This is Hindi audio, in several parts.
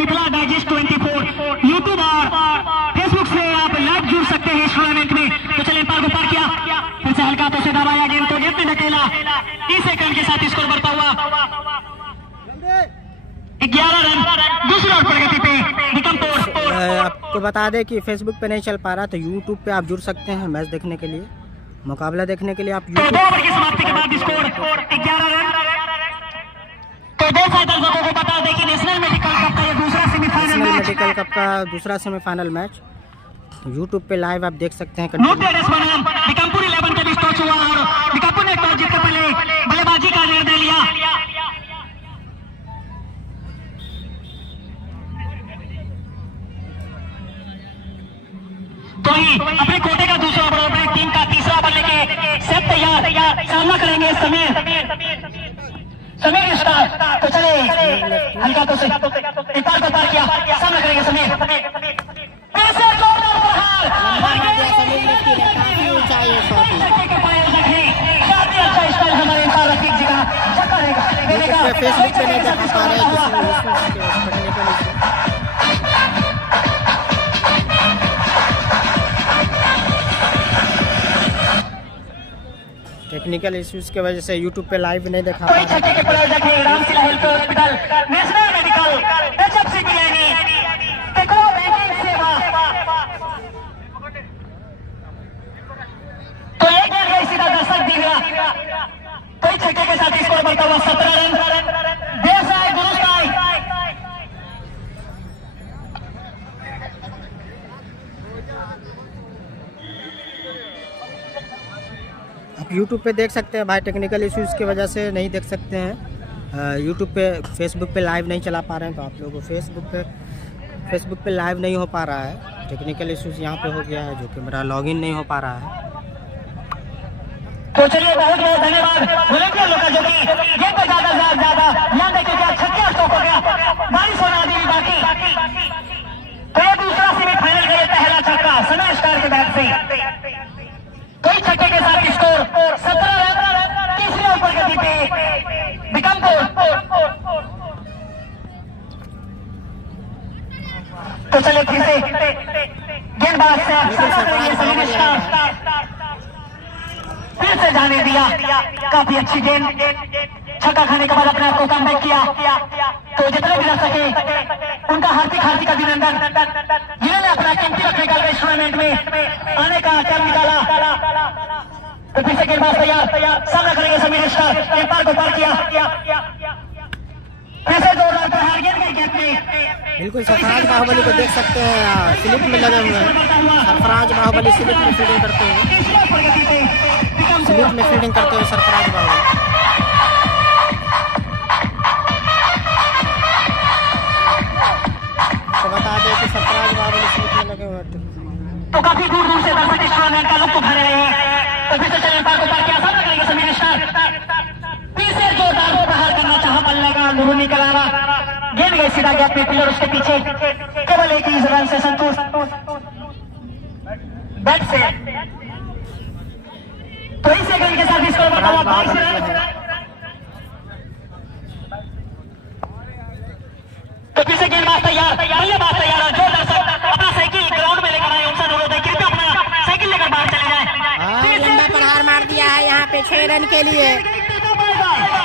मिथिला डाइजेस्ट 24 यूट्यूब और फेसबुक से आप लाइव जुड़ सकते हैं इस टूर्नामेंट में। तो चलिए पार को पार किया, फिर से हल्का तो से दबाया गेंद को गेंद में ढकेला, 30 सेकंड के साथ स्कोर बढ़ता हुआ 11 रन दूसरे ओवर प्रगति पे निकमपुर। आपको बता दें कि फेसबुक पे नहीं चल पा रहा, तो यूट्यूब पे आप जुड़ सकते हैं मैच देखने के लिए, मुकाबला देखने के लिए आप तो 2 ओवर की समाप्ति के बाद स्कोर 11 रन। तो जैसा दर्शकों को बता दें कि नेशनल मेडिकल कप का ये दूसरा सेमीफाइनल मैच, मेडिकल कप का दूसरा सेमीफाइनल मैच यूट्यूब पे लाइव आप देख सकते हैं। निकमपुर 11 के बीच टॉस हुआ और निकमपुर ने टॉस जीतकर पहले बल्लेबाजी का निर्णय लिया। तो ही अपने कोटे का दूसरा ओवर, अपनी टीम का तीसरा ओवर लेके सेट तैयार, सामना करेंगे समीर स्टार। तो चले हल्का तो से एक बार को पार किया, सामना करेंगे समीर। कैसे जोरदार प्रहार, काफी ऊंचाई है शॉट में। अच्छा स्टाइल हमारे रफीक जी का फेसबुक पे नहीं देख पा रहे टेक्निकल इश्यूज की वजह से यूट्यूब पे लाइव नहीं देखा पा रहे। नेशनल मेडिकल HFC तो एक गेंद सीधा दर्शक दिया, कोई छक्के के साथ स्कोर बढ़ता हुआ 17 रन। देश आए दुरुस्त आए, आप यूट्यूब पे देख सकते हैं भाई, टेक्निकल इश्यूज की वजह से नहीं देख सकते हैं यूट्यूब पे, फेसबुक पे लाइव नहीं चला पा रहे हैं। तो आप लोगों को फेसबुक पे लाइव नहीं हो पा रहा है, टेक्निकल इश्यूज यहाँ पे हो गया है जो कि मेरा लॉगिन नहीं हो पा रहा है। तो चलिए बहुत बहुत धन्यवाद वॉलंटियर लोग का जो कि गेम पे ज्यादा ध्यान देते क्या छक्के स्टॉप हो गया, बारिश होना अभी बाकी। तो ये दूसरा सेमीफाइनल का ये पहला छक्का सना स्टार के बैट से, कोई छक्के के साथ स्कोर 17 रन, तीसरे ओवर गति पे निकमपुर। तो चले फिर से गेंदबाज से फिर से जाने दिया, काफी अच्छी गेंद, छक्का खाने के बाद अपने आप को कमबैक किया। तो जितने भी रह सके उनका हार्दिक अभिनंदन, जिन्होंने अपना कीमती रखने का इस टूर्नामेंट में आने का क्रम निकाला। तो फिर से गेंदबाज तैयार, सामना करेंगे समीर स्टार, एक पार को पार किया, फिर से जोरदार प्रहार गेंद में। बिल्कुल सरफराज बाहुबली को देख सकते हैं, स्लिप में लगे हुए हैं। सरफराज बाहुबली स्लिप में फील्डिंग करते हैं, स्लिप में फील्डिंग करते हुए सरफराज बाहुबली। तो बता दें कि सरफराज बाहुबली स्लिप में लगे हुए हैं। तो काफी दूर से दर्शक इस टूर्नामेंट का लुत्फ उठा रहे हैं। तो फिर से चलिए पार को पार किया, सामना करेंगे समीर स्टार, फिर से जोरदार प्रहार करना चाहा बल्ले का अंदरूनी करारा, गेंद गई सीधा गैप में, प्लेयर उसके पीछे, केवल एक ही रन से संतुष्ट बैट से। तो इस गेंद के साथ स्कोर बढ़ा हुआ 22 रन। तो फिर से गेंदबाज तैयार, बल्लेबाज तैयार, जो दर्शक अपना साइकिल ग्राउंड में लेकर आए उनसे अनुरोध है कृपया अपना साइकिल लेकर बाहर चले जाए। लंबा प्रहार मार दिया है यहाँ पे 6 रन के लिए।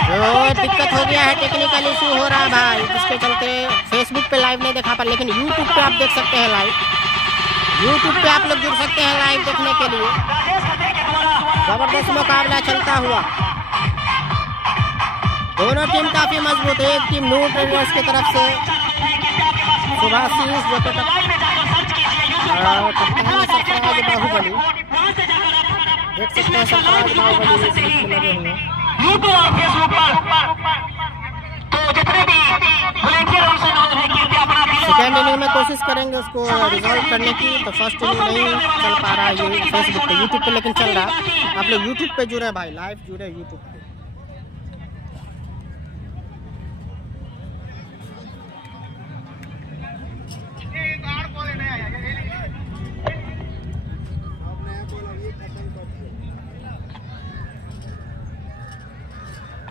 बहुत दिक्कत हो गया है, टेक्निकल इशू हो रहा है भाई, जिसके चलते फेसबुक पे लाइव नहीं देखा पा, लेकिन यूट्यूब पे आप देख सकते हैं लाइव। यूट्यूब पे आप लोग जुड़ सकते हैं लाइव देखने के लिए। जबरदस्त मुकाबला चलता हुआ, दोनों टीम काफी मजबूत है। एक टीम नूर ट्रेडर्स की तरफ से सुभाषीष जो सरफराज बाहुबली, देख सकते हैं सरफराज बाहुबली लगे हुए हैं। यूट्यूब और फेसबुक पर तो जितने भी वॉलंटियर उनसे अनुरोध है कृपया अपना सेकेंड इनिंग में कोशिश करेंगे उसको रिजॉल्व करने की। तो फर्स्ट इनिंग नहीं चल पा रहा है ये फेसबुक पे, यूट्यूब पे लेकिन चल रहा है। आप लोग यूट्यूब पे जुड़े भाई, लाइव जुड़े यूट्यूब पे।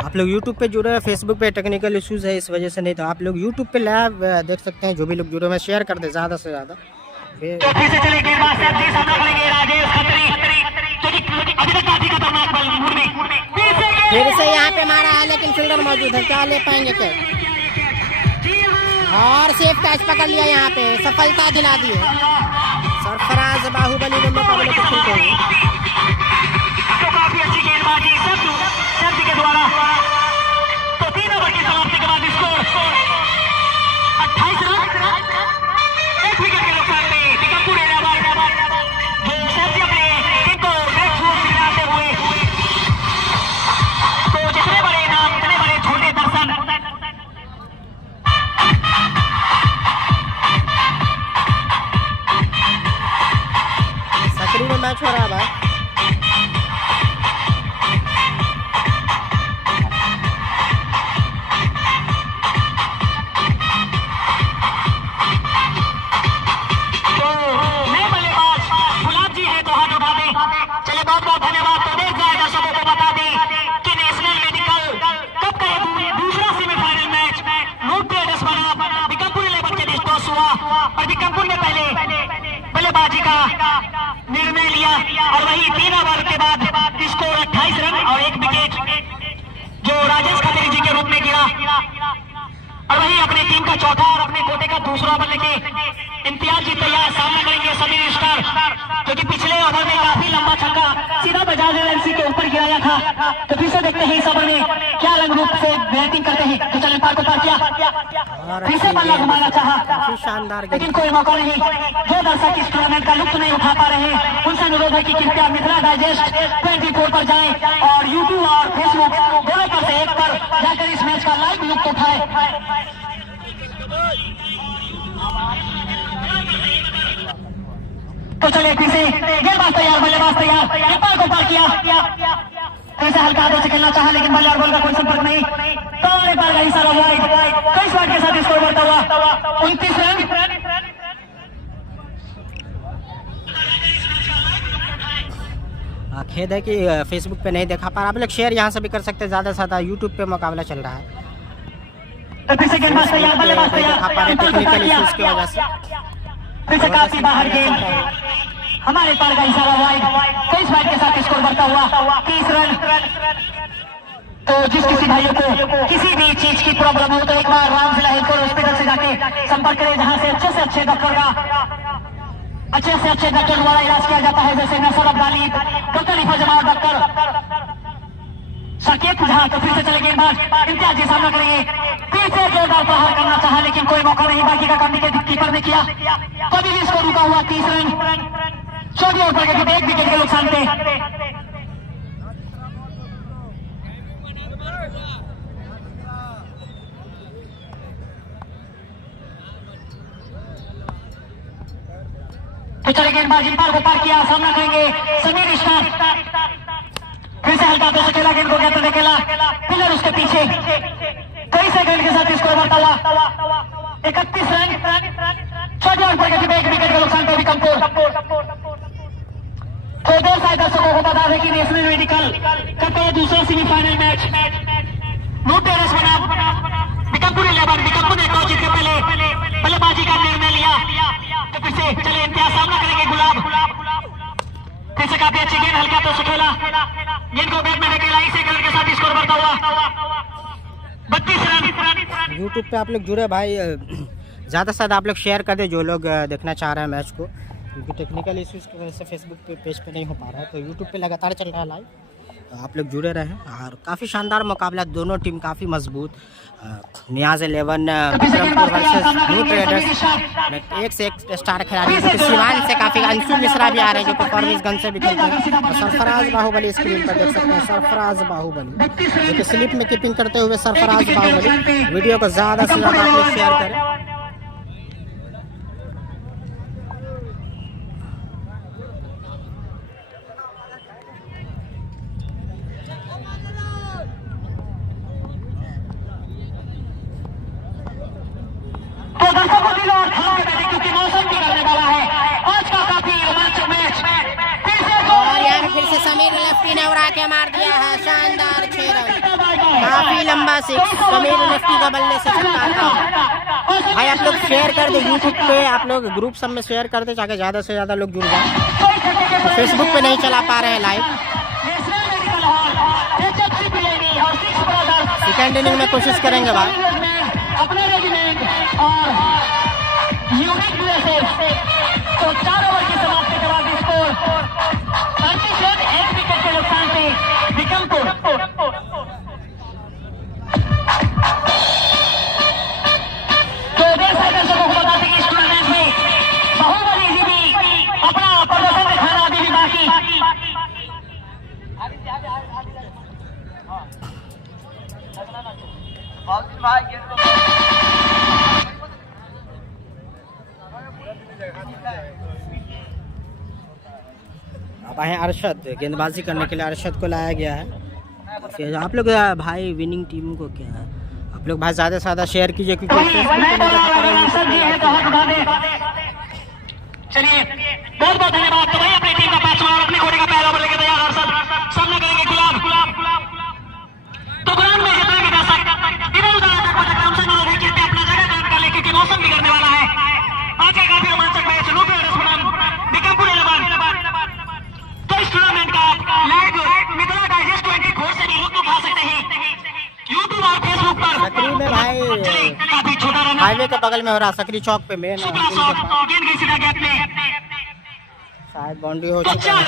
आप आप लोग यूट्यूब पे जुड़े हैं, फेसबुक पे टेक्निकल इश्यूज है इस वजह से नहीं, तो आप लोग यूट्यूब पे लाइव देख सकते हैं। जो भी लोग जुड़े हैं शेयर कर दे ज़्यादा से ज़्यादा। फिर से चले गेंदबाज से अपनी सामना करेंगे राजेश खत्री, अभी तक काफी खतरनाक बॉल मुड़ने, फिर से यहाँ पे मारा है लेकिन फील्डर मौजूद है, क्या ले पाएंगे क्या? और सेफ कैच पकड़ लिया, यहाँ पे सफलता दिला दी है। सरफराज बाहुबली ने मुकाबले को खेलते हुए तो काफी अच्छी गेंदबाजी शब्द के द्वारा। तो 3 ओवर की समाप्ति के बाद स्कोर 28 रन, 1 विकेट के नुकसान पे टिकमपुर हैदराबाद जो शब्द अपने टीम को मैच छोड़ दिलाते हुए, तो जितने बड़े नाम उतने बड़े छोटे दर्शन। सकरी में मैच हो रहा है भाई। बहुत बहुत धन्यवाद। तो देश जाए दर्शकों को बता दें कि नेशनल मेडिकल कब का दूसरा सेमीफाइनल मैच नोट बना बिकमपुर 11 के बीच टॉस हुआ और बिकमपुर ने पहले बल्लेबाजी का निर्णय लिया और वही 3 ओवर के बाद स्कोर 28 रन और 1 विकेट जो राजेश खत्री जी के रूप में गिरा और वही अपनी टीम का चौथा और अपने कोटे का दूसरा ओवर लेके इम्तियाज जी तैयार सामना करेंगे समीर स्टार, जो कि पिछले ओवर में काफी लंबा छक्का सीधा बजाज एलएनसी के ऊपर गिराया था। तो फिर से देखते हैं इस ओवर में क्या रंग रूप से बैटिंग करते हैं। तो चले पार को पार किया, फिर से बल्ला घुमाना चाहा शानदार, लेकिन कोई मौका नहीं। जो दर्शक इस टूर्नामेंट का लुत्फ नहीं उठा पा रहे हैं उनसे अनुरोध है कि कृपया मिथिला डाइजेस्ट 24 पर जाएं और यूट्यूब और फेसबुक दोनों पर से एक पर जाकर इस मैच का लाइव लुत्फ उठाएं। तो चलिए फिर से गेंदबाज तैयार, बल्लेबाज तैयार, नेपाल को पार किया, ऐसे हल्का हाथों से खेलना चाहा लेकिन बल्लेबाज बॉल का कोई संपर्क नहीं। तो नेपाल का इशारा वाइड, 23 वाइड के साथ स्कोर बढ़ता हुआ 29 रन। खेद है कि फेसबुक पे नहीं देखा पर आप लोग शेयर यहाँ से भी कर सकते हैं। ज़्यादा से ज़्यादा यूट्यूब पे मुकाबला चल रहा है, तो फिर से गेंदबाज तैयार, बल्लेबाज तैयार, टेक्निकल इश्यूज की वजह से फिर से काफी बाहर गेंद, हमारे पार का इशारा वाइड, 23 वाइड के साथ स्कोर बढ़ता हुआ 30 रन। तो जिस किसी भाइयों को किसी भी चीज की प्रॉब्लम हो तो एक बार राम जिला हेल्थ हॉस्पिटल से जाके संपर्क करें, जहां से अच्छे डॉक्टर का अच्छे डॉक्टर द्वारा इलाज किया जाता है, जैसे नसर अब्दाली, डॉक्टर रिफा जमाल, डॉक्टर साकेत झा। तो फिर से चले गेंदबाज इम्तियाज जी सामना करेंगे, फिर से जोरदार प्रहार करना चाहा लेकिन कोई मौका नहीं। बाकी का काम कीपर ने किया, कभी भी स्कोर रुका हुआ 30 रन, छोटी ओवर पर 1 विकेट के नुकसान पे। तो चले गेंदबाज इम्पायर को पार किया, सामना करेंगे समीर स्टार, फिर से हल्का से खेला गेंद को, कहते निकला पिलर उसके पीछे, 23 सेकंड के साथ स्कोर बढ़ता हुआ 31 रन, छोटे ओवर पर 1 विकेट के नुकसान पे बिकमपुर। तो दो साइड दर्शकों को बता दें कि नेशनल मेडिकल का दूसरा सेमीफाइनल मैच नोट बना बिकमपुर 11, बिकमपुर ने टॉस जीत के पहले बल्लेबाजी का निर्णय लिया। तो फिर से चले इम्तियाज सामना करेंगे गुलाब, फिर से काफी अच्छी गेंद, हल्का तो खेला गेंद को बैट में ढकेला, 1 सेकंड के साथ स्कोर बढ़ता हुआ 32 रन। यूट्यूब पे आप लोग जुड़े भाई, ज़्यादा से ज़्यादा आप लोग शेयर कर दे जो लोग देखना चाह रहे हैं मैच को, क्योंकि टेक्निकल इश्यूज़ की वजह से फेसबुक पे पेज पे नहीं हो पा रहा है। तो यूट्यूब पे लगातार चल रहा है लाइव, तो आप लोग जुड़े रहें। और काफ़ी शानदार मुकाबला, दोनों टीम काफ़ी मजबूत। नियाज 11 विक्रमपुर वर्सेस न्यू ट्रेडर्स, एक से एक स्टार खिलाड़ी, जो सिवान से काफ़ी अंशु मिश्रा भी आ रहे हैं जो परफॉर्मेंस गन से भी खेलते हैं। और सरफराज बाहुबली स्क्रीन पर देख सकते हैं, सरफराज बाहुबली जो कि स्लिप में कीपिंग करते हुए सरफराज बाहुबली। वीडियो को ज़्यादा से ज़्यादा आप लोग शेयर करें। तो दर्शकों को दिलो और ध्यान में बैठे क्योंकि मौसम बिगड़ने वाला है। आज का काफी रोमांचक मैच, और यहाँ फिर से समीर लेफ्टी ने उड़ा के मार दिया है, शानदार 6 रन। काफी लंबा सिक्स समीर लेफ्टी का बल्ले से छक्का आता है। भाई आप लोग शेयर कर दे यूट्यूब पे, आप लोग ग्रुप सब में शेयर कर दे ताकि ज़्यादा से ज़्यादा लोग जुड़ जाए। तो फेसबुक पे नहीं चला पा रहे हैं लाइव। सेकेंड इनिंग में कोशिश करेंगे भाई। अपने रेजिमेंट और यूनिक तो 4 ओवर की समाप्ति के बाद स्कोर 38 रन 1 विकेट के नुकसान से विक्रमपुर। तो देश दर्शकों को बता दें कि इस टूर्नामेंट में बाहुबली जी भी अपना प्रदर्शन दिखाना अभी भी बाकी। अब आए अरशद, गेंदबाजी करने के लिए अरशद को लाया गया है। फिर आप लोग भाई विनिंग टीम को क्या है, आप लोग भाई ज़्यादा से ज़्यादा शेयर कीजिए क्योंकि चलिए बहुत बहुत धन्यवाद। तो भाई अपनी टीम का पांचवा और अपनी घोड़ी का पहला ओवर लेके तैयार अरशद, सब लोग करेंगे गुलाब। तो ग्राउंड में जितना भी दर्शक इधर उधर आकर पटकराम से ना देखिए अपना जगह जान कर लेके कि मौसम बिगड़ने वाला है। आज का काफी रोमांचक मैच लूपे विक्रमपुर 11। तो इस टूर्नामेंट का लाइव मिथिला डाइजेस्ट 24 से लोग उठा सकते हैं यूट्यूब और फेसबुक पर। सकरी में भाई काफी छोटा रन हाईवे के बगल में हो रहा, सकरी चौक पे मेन गेंद गई सीधा गैप में, शायद बाउंड्री हो चुका है।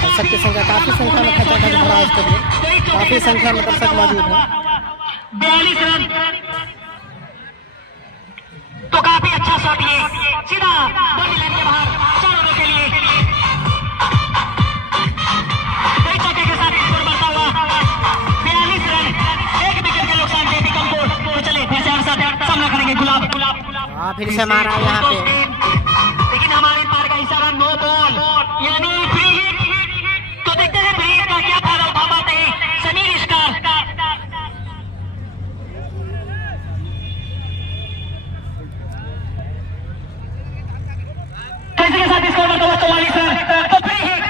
दर्शक की संख्या काफी संख्या में खचाखच भरा है स्टेडियम, काफी संख्या में दर्शक मौजूद है। 42 रन तो काफी अच्छा शॉट ये सीधा बाउंड्री लाइन के बाहर 4 रनों के लिए। कई चौके के साथ स्कोर बढ़ता हुआ 42 रन 1 विकेट के नुकसान से विक्रमपुर। तो चले फिर से अरशद सामना करेंगे गुलाब। फिर से मारा यहाँ पे, लेकिन हमारे पार का इशारा नो बॉल यानी फ्री हिट। तो देखते हैं फ्री हिट का क्या फायदा उठा पाते हैं समीर स्टार। कैसे के साथ स्कोर बढ़ता हुआ 44 रन तो फ्री हिट।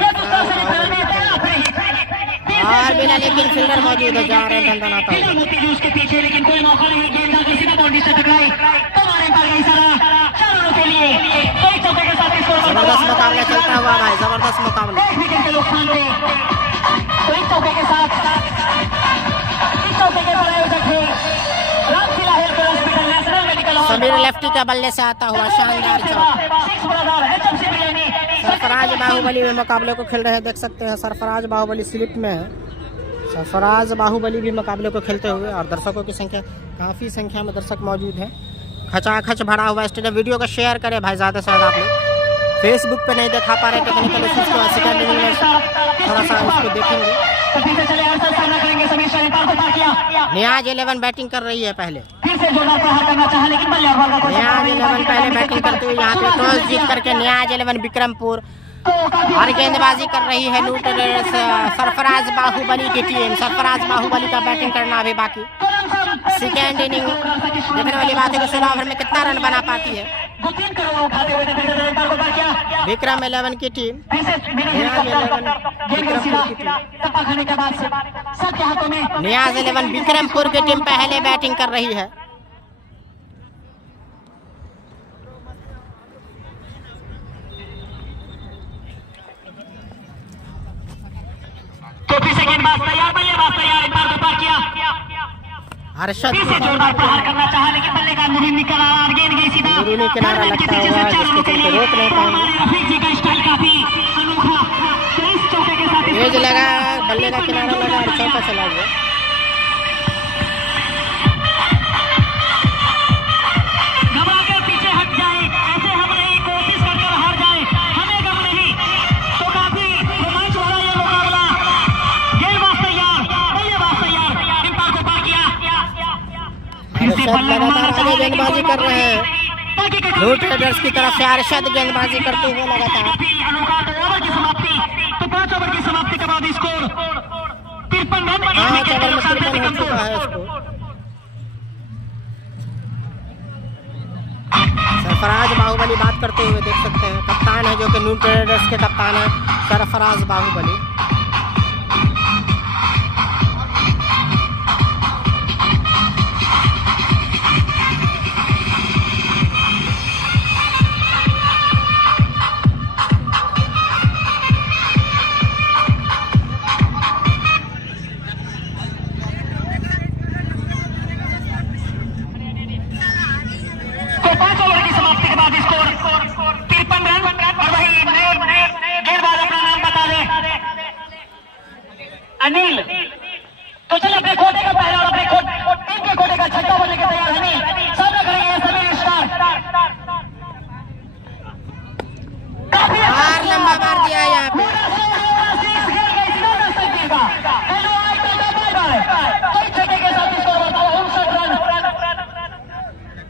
ये दूसरा सेमीफाइनल में पहला फ्री हिट और बिना लेकिन फील्डर मौजूद है, जा रहे हैं दंदन आता फिलहाल मोती जी उसके पीछे, लेकिन कोई मौका नहीं। गेंद आकर सीधा बाउंड्री से टकराई तो हमारे पार का इशारा 4 रनों के लिए। कई चौके के साथ स्कोर जबरदस्त मुकाबला चलता हुआ भाई, जबरदस्त मुकाबला। 1 विकेट के नुकसान से कई चौके के साथ इस चौके के प्रायोजक है Ramshila health hospital national medical hall. Sameer lefty का बल्ले से आता हुआ शानदार चौक। सरफराज बाहुबली में मुकाबले को खेल रहे हैं, देख सकते हैं सरफराज बाहुबली स्लिप में है। सरफराज बाहुबली भी मुकाबले को खेलते हुए, और दर्शकों की संख्या काफ़ी संख्या में दर्शक मौजूद हैं। खचाखच भरा हुआ स्टेडियम। वीडियो को शेयर करें भाई ज़्यादा से ज़्यादा। आप लोग फेसबुक पे नहीं दिखा पा रहे टेक्निकल इश्यूज को, सेकंड इनिंग में थोड़ा सा उसको देखेंगे। नियाज 11 बैटिंग कर रही है पहले। नियाज 11 पहले बैटिंग करते हुए यहाँ पे टॉस जीत करके नियाज 11 विक्रमपुर और गेंदबाजी कर रही है सरफराज बाहुबली की टीम। सरफराज बाहुबली का बैटिंग करना अभी बाकी। सेकेंड इनिंग देखने वाली बात है कि 16 ओवर में कितना रन बना पाती है विक्रम 11 की टीम। नियाज 11 विक्रमपुर की टीम पहले बैटिंग कर रही है। तो फिर से गेंदबाज तैयार, बल्लेबाज तैयार, एक बार दोबारा किया। अरशद फिर से जोरदार प्रहार करना चाहा, लेकिन बल्लेबाज नहीं निकल आ रहा, गेंद गई सीधा अंदरूनी किनारा लगता हुआ जिसके चलते रोक नहीं पाएंगे। रफीक जी का स्टाइल काफी अनोखा। तो इस चौके के साथ तेज लगा, बल्ले का किनारा लगा और चौका चला गया। घबरा कर पीछे हट जाए, ऐसे हम नहीं, कोशिश करके हार जाए, हमें गम नहीं। तो काफी रोमांच भरा ये मुकाबला। गेंदबाज तैयार, बल्लेबाज तैयार, इन पार को पार किया। अरशद लगातार आगे गेंदबाजी कर रहे हैं। लूट रेडर्स की तरफ से अरशद गेंदबाजी करते हुए लगातार। 5 ओवर की समाप्ति के बाद स्कोर 53 रन। 5 ओवर में 53 हो चुका है स्कोर। सरफराज बाहुबली बात करते हुए देख सकते हैं, कप्तान है जो कि लूट रेडर्स के कप्तान है सरफराज बाहुबली। अनिल। तो चलिए अपने कोटे का पहला और अपने टीम के कोटे का छक्का बनने के तैयार अनिल। सामना करेंगे समीर स्टार। काफी बार लंबा मार दिया है यहाँ पे।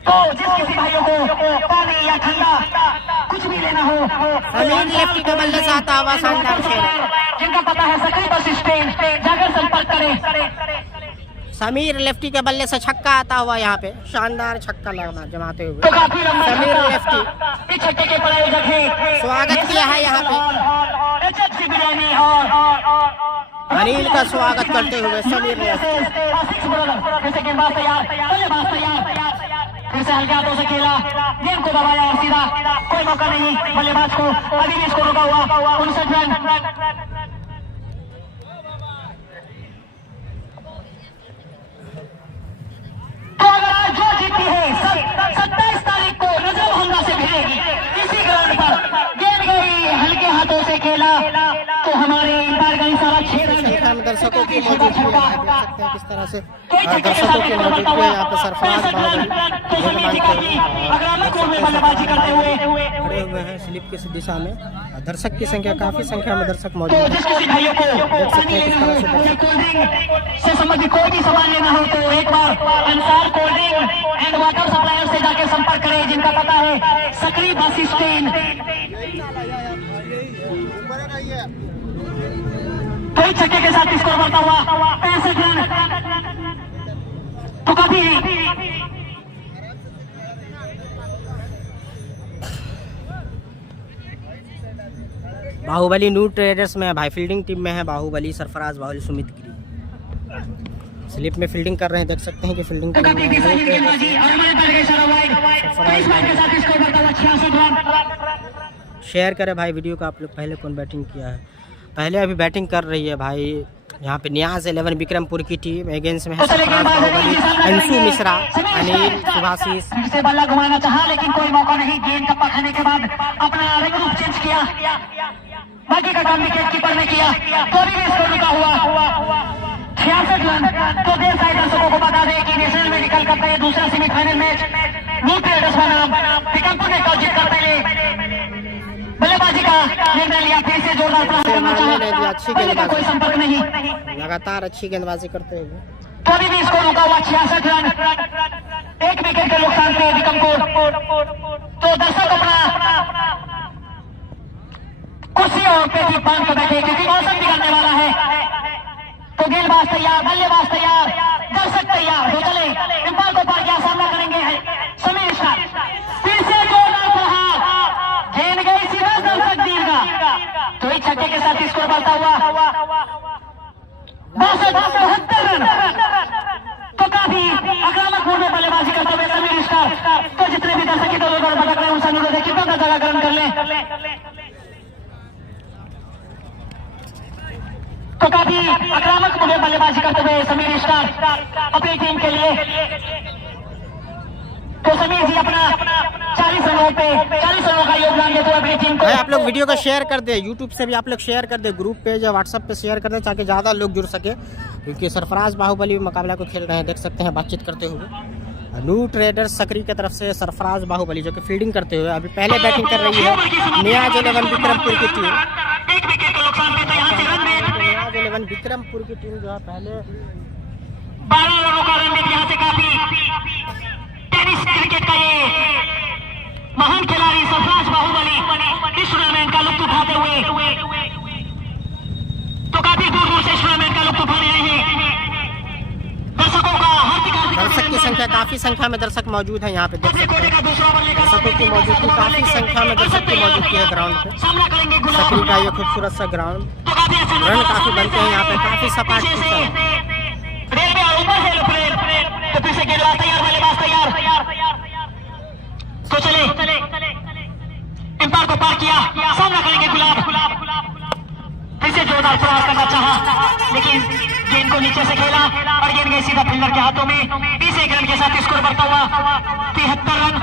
तो जिस किसी भाइयों को पानी या ठंडा कुछ भी लेना हो, समीर लेफ्टी के बल्ले से आता हुआ शानदार शेर। जिनका पता है सकरी बस स्टैंड जाकर संपर्क करें। समीर लेफ्टी के बल्ले से छक्का आता हुआ यहाँ पे, शानदार छक्का जमाते हुए तो काफी लंबा समीर लेफ्टी। इस छक्के के प्रायोजक है स्वागत किया है यहाँ पे HFC बिरयानी और अनिल का स्वागत करते हुए समीर लेफ्टी। जैसे गेंदबाज तैयार, बल्लेबाज तैयार, फिर से हल्के हाथों से खेला, गेंद को दबाया और सीधा, कोई मौका नहीं बल्लेबाज को। अभी भी इसको रुका हुआ 59 रन। तो अगर आज जो जीती है 27 तारीख को नजर हमला से भिड़ेगी इसी ग्राउंड पर। गेंद गई, हल्के हाथों से खेला तो हमारे इंपायर का सारा 6 रन। संख्या में दर्शकों की मौजूदगी है, देख सकते हैं किस तरह से दर्शकों की मौजूदगी है यहाँ पे। सरफराज बाहुबली बल्लेबाजी करते हुए खड़े हुए हैं स्लिप की दिशा में। दर्शक की संख्या काफी संख्या में दर्शक मौजूद है। जिस किसी भाइयों को देख सकते पानी हैं किस लेना तरह से हो, दर्शक कोल्ड ड्रिंक से संबंधित कोई भी सामान लेना हो तो एक बार Ansar cold drink and water supplier से जाके संपर्क करें, जिनका पता है सकरी बस स्टैंड। कई छक्के के साथ स्कोर बढ़ता हुआ 65 रन। तो काफी बाहुबली न्यू ट्रेडर्स में है भाई, फील्डिंग टीम में है बाहुबली, सरफराज बाहुबली, सुमित गिरी स्लिप में फील्डिंग कर रहे हैं। देख सकते हैं कि फील्डिंग तो टीम काफी में डिसाइड है। गेंदबाजी और हमारे पैर के इशारा वाइड 23 बार के साथ स्कोर बढ़ता हुआ 66 रन। शेयर करें भाई वीडियो का। आप लोग पहले कौन बैटिंग किया है? पहले अभी बैटिंग कर रही है भाई यहाँ पे नियाज 11 विक्रमपुर की टीम। अगेंस्ट में है सरफराज बाहुबली, अंशु मिश्रा, अनिल, सुभाशीष। से बल्ला घुमाना चाहा लेकिन कोई मौका नहीं। गेंद टप्पा खाने के बाद अपना रूप चेंज किया, बाकी का काम विकेट कीपर ने किया। तो अभी भी स्कोर रुका हुआ 66 रन। तो देर साइड दर्शकों को बता दें कि नेशनल मेडिकल कप का ये दूसरा सेमीफाइनल मैच न्यू ट्रेडर्स बनाम विक्रमपुर ने टॉस जीतकर पहले बल्लेबाजी का निर्णय लिया। फिर से जोरदार प्रहार करना चाहा, अच्छी पहले का कोई गेंदबाजी, संपर्क नहीं। लगातार अच्छी गेंदबाजी करते हुए। तो अभी भी स्कोर रुका हुआ 66 रन, एक विकेट के नुकसान पे विक्रमपुर। तो दर्शक अपना कुर्सी और पेटी बांध कर बैठे क्योंकि मौसम बिगड़ने वाला है। तो गेंदबाज तैयार, बल्लेबाज तैयार, दर्शक तैयार। तो चले अंपायर को पार किया, सामना करेंगे समीर स्टार। फिर से जोरदार प्रहार, गेंद गई सीधा दर्शक दीर्घा। तो इस छक्के के साथ स्कोर बढ़ता हुआ 72 रन। तो काफी आक्रामक मूड में बल्लेबाजी करते हुए समीर स्टार। तो जितने भी दर्शक इधर उधर भटक रहे हैं उनसे अनुरोध है कि अपना जगह ग्रहण कर लें। तो काफी आक्रामक मूड में बल्लेबाजी करते हुए समीर स्टार अपनी टीम के लिए। तो समीर जी अपना 40 रनों का योगदान देते हुए अपनी टीम को। भाई आप लोग वीडियो को शेयर कर दे, यूट्यूब से भी आप लोग शेयर कर दे, ग्रुप पेज या व्हाट्सएप पे शेयर कर दे ताकि ज़्यादा लोग जुड़ सके। क्योंकि सरफराज बाहुबली मुकाबला को खेल रहे हैं, देख सकते हैं बातचीत करते हुए। न्यू ट्रेडर्स सकरी की तरफ से सरफराज बाहुबली जो कि फील्डिंग करते हुए अभी पहले बैटिंग कर रही है नियाज 11 विक्रमपुर की टीम। एक विकेट का नुकसान पे यहाँ से रन में नियाज 11 विक्रमपुर की टीम जो है पहले 12 रनों का रन में यहाँ से काफी टेनिस क्रिकेट का ये महान खिलाड़ी सरफराज बाहुबली इस टूर्नामेंट का लुत्फ उठाते हुए तो काफी दूर दूर से इस टूर्नामेंट का लुत्फ उठा रहे हैं। दर्शकों का हार्दिक दर्शक की संख्या काफी संख्या में दर्शक मौजूद है यहाँ पे, देख सकते हैं दर्शकों की मौजूदगी, काफी संख्या में दर्शक की मौजूदगी है ग्राउंड पे। सामना करेंगे सकरी का ये खूबसूरत सा ग्राउंड, रन काफी बनते हैं यहाँ पे, काफी सपाट रेलवे और ऊपर से एरोप्लेन। तो फिर से गेंदबाज तैयार, बल्लेबाज तैयार। तो चले अंपायर को पार किया, सामना करेंगे गुलाब। फिर से जोरदार प्रहार करना चाहा लेकिन गेंद को नीचे से खेला और गेंद गई सीधा फील्डर के हाथों में। 20 रन के साथ स्कोर बढ़ता हुआ 73 रन।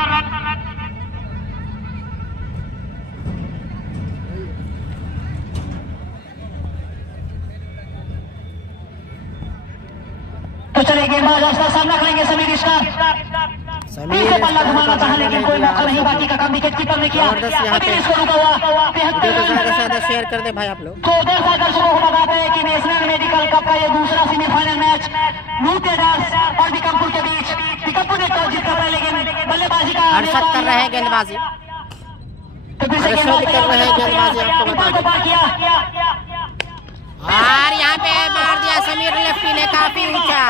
गेंदबाज उसका सामना करेंगे समीर स्टार। समीर से बल्ला घुमाना चाहा लेकिन कोई मौका नहीं, बाकी का काम विकेट कीपर ने किया। अभी इसको रुका हुआ वीडियो को ज़्यादा से ज़्यादा शेयर कर दे भाई आप लोग। तो दर्शक दर्शकों को बताते हैं कि नेशनल मेडिकल कप का ये दूसरा सेमीफाइनल मैच लूट रेडर्स और बीकामपुर के बीच। बीकामपुर ने टॉस जीत कर लेकिन बल्लेबाजी का हर्षद कर रहे हैं गेंदबाजी, तो फिर से हर्षद कर रहे हैं गेंदबाजी, आपको बता दें। और यहाँ पे मार दिया समीर लेफ्टी ने काफी ऊंचा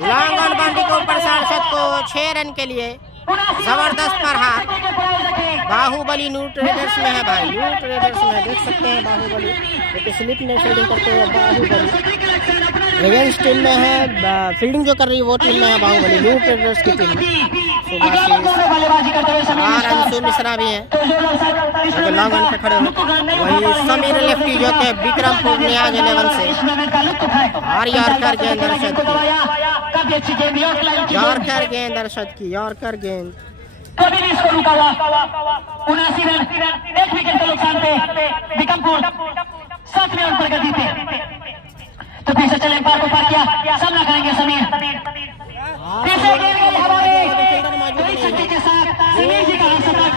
लॉन्ग ऑन बाउंड्री के ऊपर से हर्षद को 6 रन के लिए जबरदस्त प्रहार। बाहुबली न्यू ट्रेडर्स में है भाई, न्यू ट्रेडर्स में देख सकते हैं बाहुबली, क्योंकि स्लिप में फील्डिंग करते हुए बाहुबली अगेंस्ट टीम में है, फील्डिंग जो कर रही है वो टीम में है बाहुबली, न्यू ट्रेडर्स की टीम में। और अंशु मिश्रा भी है जो लॉन्ग ऑन पे खड़े हो, वही समीर लेफ्टी जो कि विक्रमपुर नियाज 11 से। और यॉर्कर गेंद हर्षद की, यॉर्कर गेंद हर्षद की, यॉर्कर गेंद। कभी नहीं इसको रुका हुआ। 79 रन, 1 विकेट के नुकसान पे बीकामपुर 7वें ओवर पर गति पे। तो फिर से चले पार को पार किया, सामना करेंगे समीर। छक्के के साथ समीर जी का शतक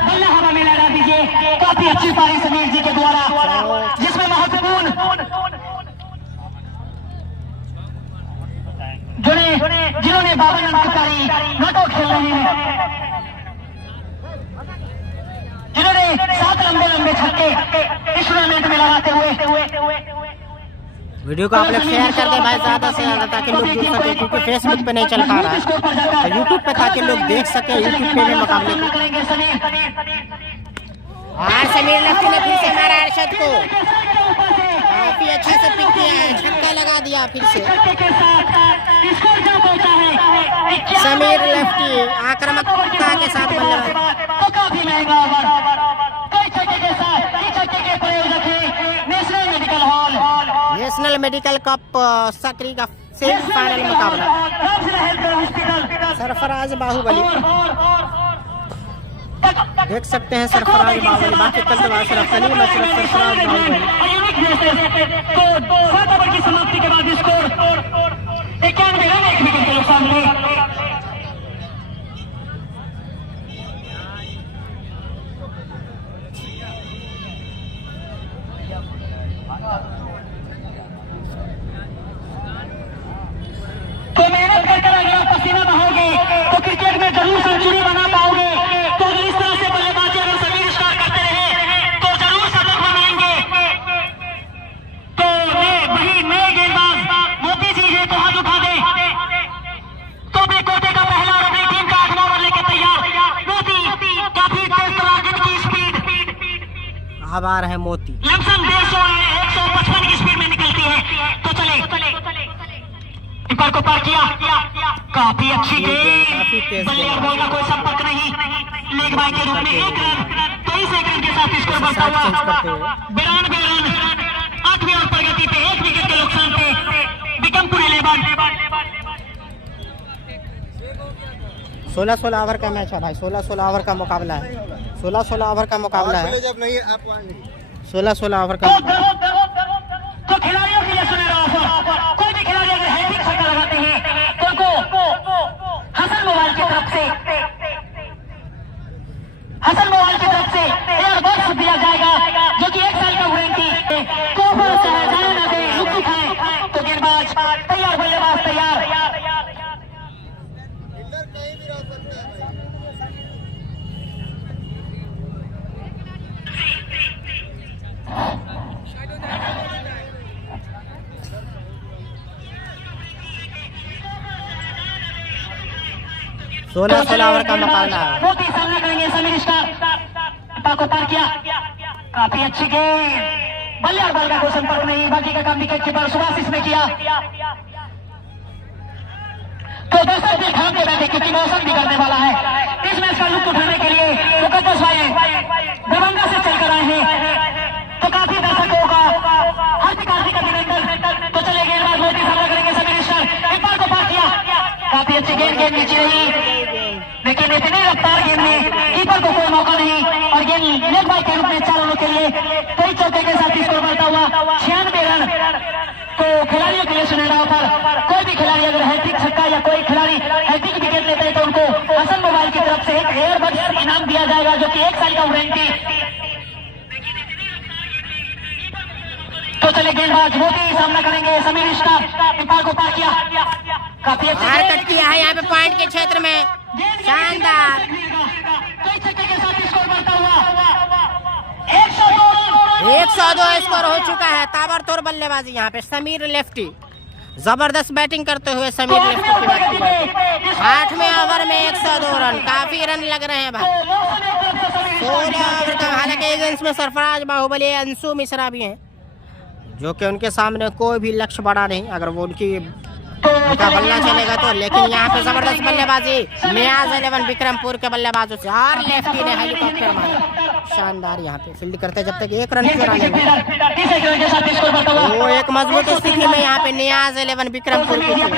बल्ला हवा में लड़ा दीजिए। काफी अच्छी पारी समीर जी के द्वारा, जिसमें महत्वपूर्ण जिन्होंने 52 रन की पारी नॉटआउट खेल रहे हैं, जिन्होंने 7 लंबे छक्के इस टूर्नामेंट में लगाते हुए। वीडियो को आप लोग शेयर कर दे भाई ज़्यादा से ज़्यादा, ताकि लोग जुड़ सके, क्योंकि फेसबुक पे नहीं चल पा रहा है, तो यूट्यूब पे ताकि लोग देख सके, यूट्यूब पे भी मुकाबले को। और समीर लेफ्टी ने फिर से मारा हर्षद को, काफी अच्छे से पिक किया है, छक्का लगा दिया फिर से। समीर लेफ्टी आक्रामकता के साथ बल्लेबाजी। काफी महंगा ओवर, कई छक्के के साथ छक्के के प्रयोजक है national medical hall, national medical cup सक्री का सेमीफाइनल मुकाबला। सरफराज बाहुबली देख सकते हैं, सरफराज बाहुबली, बाकी कल तो अशरफ अली में सिर्फ सरफराज बाहुबली। तो 7 ओवर की समाप्ति के बाद स्कोर 91 रन, 1 विकेट के नुकसान में। तो मेहनत कर अगर आप पसीना बहाओगे तो क्रिकेट में जरूर सेंचुरी बना पाओगे। तो इस तरह से बल्लेबाजी अगर समीर स्टार करते रहे तो जरूर शतक बनाएंगे। तो वही नए गेंदबाज मोती जी है, तो हाथ उठा दे। तो बेकोटे का पहला और अपनी टीम का 8वां ओवर लेके तैयार। मोती काफी तेज टारगेट की स्पीड, अब आ रहे हैं मोती, लमसम 150 की स्पीड में निकलती है। तो चले कीपर को पार किया, काफी अच्छी गेंद, बल्ले और बॉल का कोई संपर्क नहीं, लेग बाय के रूप में 1 रन, 23 रन के साथ स्कोर बढ़ता हुआ 92 रन, 8वें ओवर पर गति पे 1 विकेट के नुकसान पे बीकामपुर 11। 16 ओवर का मैच है भाई, 16 ओवर का मुकाबला है, 16 ओवर का मुकाबला है, 16 ओवर का। तो खिलाड़ियों के लिए सुनहरा अवसर, कोई भी खिलाड़ी अगर हैट्रिक छक्का लगाते हैं तो उनको हसन मोबाइल की तरफ से एयरबड्स दिया जाएगा, जो कि 1 साल का वारंटी। कोहबर से जाने ना दे, लुक दिखाए। तो गेंदबाज तैयार, बल्लेबाज तैयार। सोलह ओवर का मुकाबला है। मोती सामना करेंगे समीर स्टार, को पार किया, काफी अच्छी गेंद, बल्ले और बॉल का कोई संपर्क नहीं, बाकी का काम विकेट कीपर सुभाष ने किया। तो दर्शक भी ध्यान से बैठे क्योंकि मौसम बिगड़ने वाला है। इस मैच का लुत्फ उठाने के लिए मुकद्दस भाई दरभंगा से चलकर आए हैं, तो काफी दर्शकों का हार्दिक अभिनंदन। तो चले गेंदबाज मोती सामना करेंगे समीर स्टार, कीपर को पार किया, काफी अच्छी गेंद नीचे रही, लेकिन इतनी रफ्तार गेंद में कीपर को कोई मौका नहीं, और गेंद लेग बाय के रूप में 4 रनों के लिए कई चौके के साथ स्कोर बढ़ता हुआ 96 रन, तो खिलाड़ियों के लिए सुनहरा ऑफर, कोई भी खिलाड़ी अगर हैट्रिक छक्का या कोई खिलाड़ी हैट्रिक विकेट लेते हैं तो उनको हसन मोबाइल की तरफ से एक एयरबड्स इनाम दिया जाएगा जो कि 1 साल का वारंटी। तो चले गेंदबाज मोदी सामना करेंगे समीर स्टार, इम्पायर को पार किया, काफी अच्छा कट किया है यहाँ पे पॉइंट के क्षेत्र में, शानदार। कई छक्के के साथ स्कोर बढ़ता हुआ 102 102 स्कोर हो चुका है। ताबड़तोड़ बल्लेबाजी यहाँ पे समीर लेफ्टी, जबरदस्त बैटिंग करते हुए समीर लेफ्टी की बात की जाए। 8वें ओवर में 102 रन, काफी रन लग रहे हैं भाई। 16 ओवर का, हालांकि इनिंग्स में सरफराज बाहुबली, अंशु मिश्रा भी हैं जो कि उनके सामने कोई भी लक्ष्य बड़ा नहीं अगर वो उनका बल्ला चलेगा तो। लेकिन यहाँ पे जबरदस्त बल्लेबाजी नियाज 11 विक्रमपुर के बल्लेबाजों से, और लेफ्टी ने हेलीकॉप्टर मारा, शानदार। यहाँ पे फील्ड करते जब तक 1 रन चुरा लेंगे वो एक मजबूत स्थिति में यहाँ पे नियाज 11 विक्रमपुर की टीम।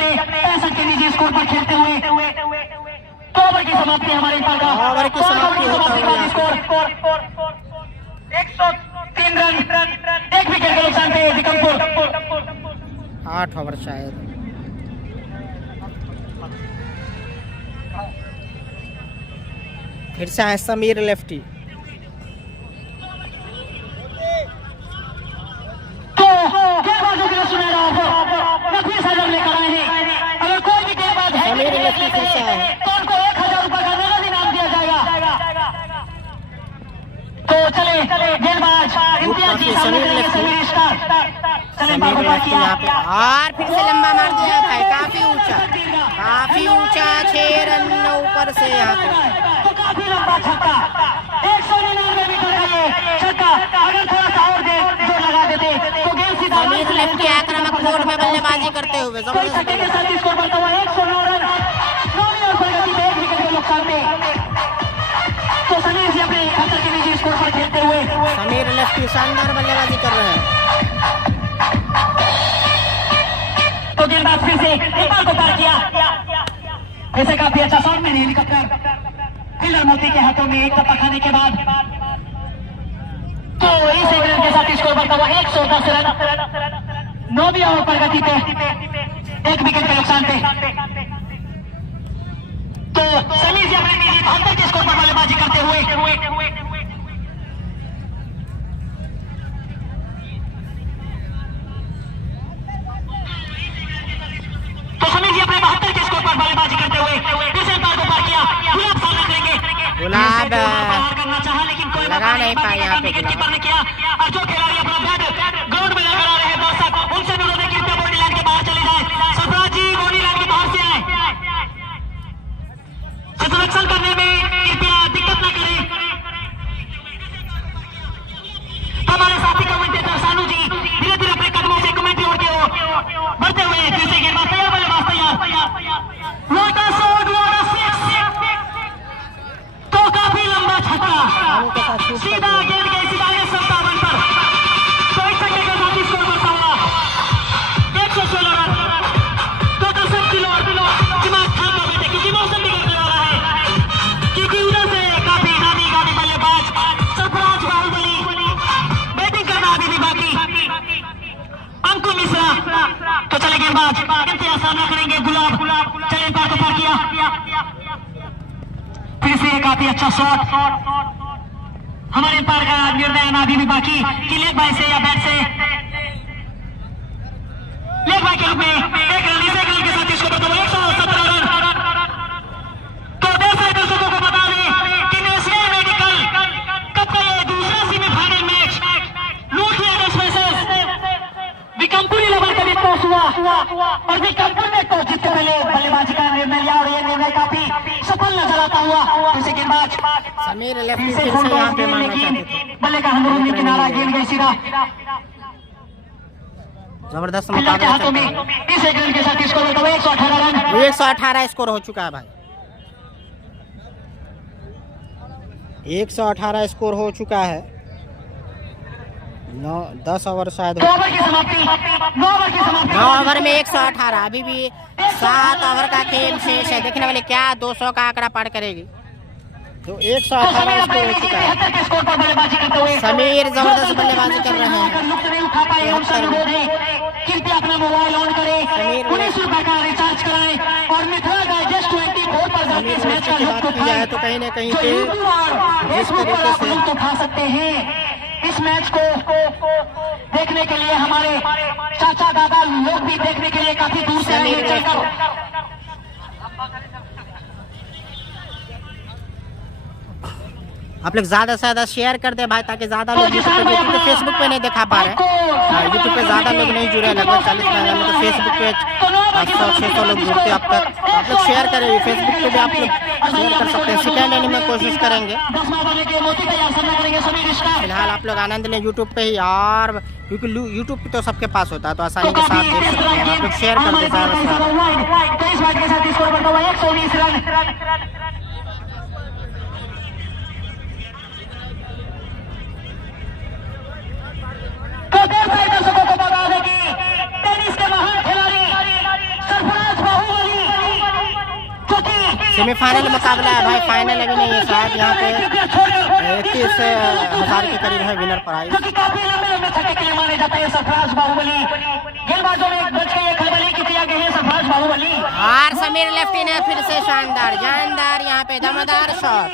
ओवर की समाप्ति होता हुआ 103 रन, 1 विकेट के नुकसान पे विक्रमपुर। 8 ओवर शायद। फिर से है समीर लेफ्टी, तो गेंदबाजों के लिए सुनहरा ऑफर, नकवी सजम लेकर आए हैं। अगर कोई भी गेंदबाज है समीर लेफ्टी फिर से है तो उनको 1000 रुपए का नगद इनाम दिया जाएगा। तो चले गेंदबाज इम्तियाज जी सामने करेंगे समीर स्टार, समीर लेफ्टी यहाँ पे, और फिर से लंबा मार दिया भाई, काफी ऊंचा 6 रन ऊपर से यहाँ पे। काफी लंबा छक्का, 199 मीटर का ये छक्का, अगर थोड़ा सा और जोर लगा देते तो गेंद सीधा समीर लेफ्टी आक्रामक मोड में बल्लेबाजी करते हुए जबरदस्त के साथ स्कोर बढ़ता हुआ 109 रन, 9 ओवर पर गति पे 1 विकेट के नुकसान पे। तो समीर जी अपने अंतर के निजी स्कोर पर खेलते हुए, समीर लेफ्टी शानदार बल्लेबाजी कर रहे हैं। तो गेंदबाज फिर से नेपाल को पार किया, ऐसे काफी अच्छा शॉट में हेलीकॉप्टर फील्डर मोती के हाथों में एक टप्पा खाने के बाद तो इस रन के साथ स्कोर बढ़ता हुआ 110 रन, 9वीं ओवर पर गति पे 1 विकेट के नुकसान पे। तो समीर जी अपने निजी 72 के स्कोर पर बल्लेबाजी करते हुए गुलाब लगा नहीं पाए यहाँ पे गुलाब। और जो खिलाड़ी अपना बैट ग्राउंड में लेकर आ रहे हैं दर्शक उनसे अनुरोध है कि कृपया बॉडी लाइन के बाहर चले जाए। सरफराज जी बॉडी लाइन के बाहर से आए, सिलेक्शन करने में कृपया दिक्कत न करें। हमारे साथी कमेंटेटर सानू जी धीरे धीरे अपने कदमों से कमेंट्री ओर की ओर बढ़ते हुए फिर से गेंदबाज तैयार, बल्लेबाज तैयार, वाटर शॉट, वाटर सिक्स, तो काफी लंबा छक्का सीधा गेंद के सितारे 57 पर, तो इस छक्के के साथ स्कोर बढ़ता हुआ 116 रन। तो दर्शक दिमाग ठाम कर बैठे क्योंकि मौसम बिगड़ने वाला है, क्योंकि उधर से काफी नामी गामी बल्लेबाज सरफराज बाहुबली, बैटिंग करना अभी भी बाकी अंकुर मिश्रा। तो चले गेंदबाज इम्तियाज सामना करेंगे गुलाब, चले पार को पार किया, फिर से काफी अच्छा शॉट। हमारे पार का निर्णय आना अभी भी बाकी कि लेग बाय से या बैट से, लेग बाय के रूप में 1 रन, इस 1 रन के साथ इसको बता 117 रन। तो दर्शकों को बता दें कि नेशनल मेडिकल कप का ये दूसरा semifinal match Ludhiana versus Vikrampur level का टॉस हुआ और विक्रमपुर ने टॉस जीतते पहले बल्लेबाजी का निर्णय लिया और ये निर्णय काफी सफल नजर आता हुआ। फिर से गेंदबाज समीर लेफ्टी फिर से यहाँ पे मारना चाहते थे, बल्ले का अंदरूनी किनारा गेंद गई सीधा, जबरदस्त फील्डर के हाथों में इस 1 रन के साथ स्कोर होता हुआ 118 रन, 118 स्कोर हो चुका है भाई, 118 स्कोर हो चुका है। 10 ओवर शायद 9 ओवर की समाप्ति, 9 ओवर में 118, अभी भी 7 ओवर का खेल शेष है। देखने वाले क्या 200 का आंकड़ा पार करेगी। तो 118 स्कोर हो चुका है। के स्कोर पर बल्लेबाजी करते हुए समीर जबरदस्त बल्लेबाजी कर रहे हैं। लुत्फ नहीं उठा पाए उनसे अनुरोध है कृपया अपना मोबाइल ऑन करें, 19 रुपए का रिचार्ज कराएं और मिथिला डाइजेस्ट 24 पर जाकर इस मैच का लुत्फ उठाएं। तो कहीं न कहीं जो पे यूट्यूब और फेसबुक पर आप लुत्फ उठा सकते हैं। इस मैच को देखने के लिए हमारे चाचा दादा लोग भी देखने के लिए काफी दूर से आए हैं। आप लोग ज्यादा से ज्यादा शेयर कर दे भाई, ताकि ज्यादा लोग यूट्यूब पे फेसबुक पे नहीं दिखा पा रहे हैं। यूट्यूब पे ज्यादा लोग नहीं जुड़े, लगभग 40,000 में। तो फेसबुक पे 500-600 लोग जुड़ते अब तक। तो आप लोग शेयर करें, फेसबुक पे भी आप लोग शेयर कर सकते हैं। सेकेंड इनिंग में कोशिश करेंगे। फिलहाल आप लोग आनंद लें यूट्यूब पे ही, और क्योंकि यूट्यूब पे तो सबके पास होता है, तो आसानी के साथ देख सकते हैं। आप लोग शेयर कर दे ज्यादा से ज्यादा। दर्शकों को बता दें कि टेनिस के महान खिलाड़ी सरफराज बाहुबली जो कि सेमीफाइनल मुकाबला है भाई, फाइनल अभी नहीं है शायद। यहाँ पे 31,000 के करीब है विनर प्राइज, जो कि काफी लंबे छक्के के लिए माने जाते हैं। सरफराज बाहुबली गेंदबाजों में बच गई खलबली की किया गई है सरफराज बाहुबली, और समीर लेफ्टी ने फिर से शानदार जानदार यहाँ पे दमदार शॉट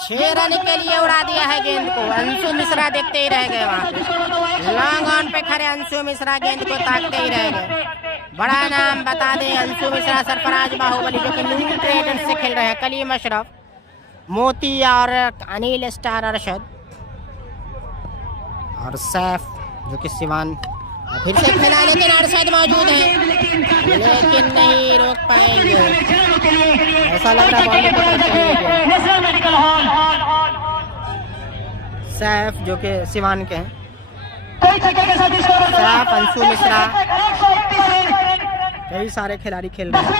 6 रन के लिए उड़ा दिया है गेंद को। अंशु मिश्रा देखते ही रह गए वहाँ पे, लॉन्ग ऑन पे खड़े अंशु मिश्रा गेंद को ताकते ही रह गए। बड़ा नाम बता दें, अंशु मिश्रा, सरफराज बाहुबली जो कि न्यू ट्रेडर से खेल रहे हैं। कलीम अशरफ, मोती और अनिल स्टार अरशद और सैफ जो कि सिवान फिर से खेला, लेकिन अरशद मौजूद है लेकिन नहीं रोक पाएंगे। ऐसा लग रहा है सैफ जो कि सिवान के हैं। सैफ, अंशु मिश्रा, कई सारे खिलाड़ी खेल रहे हैं।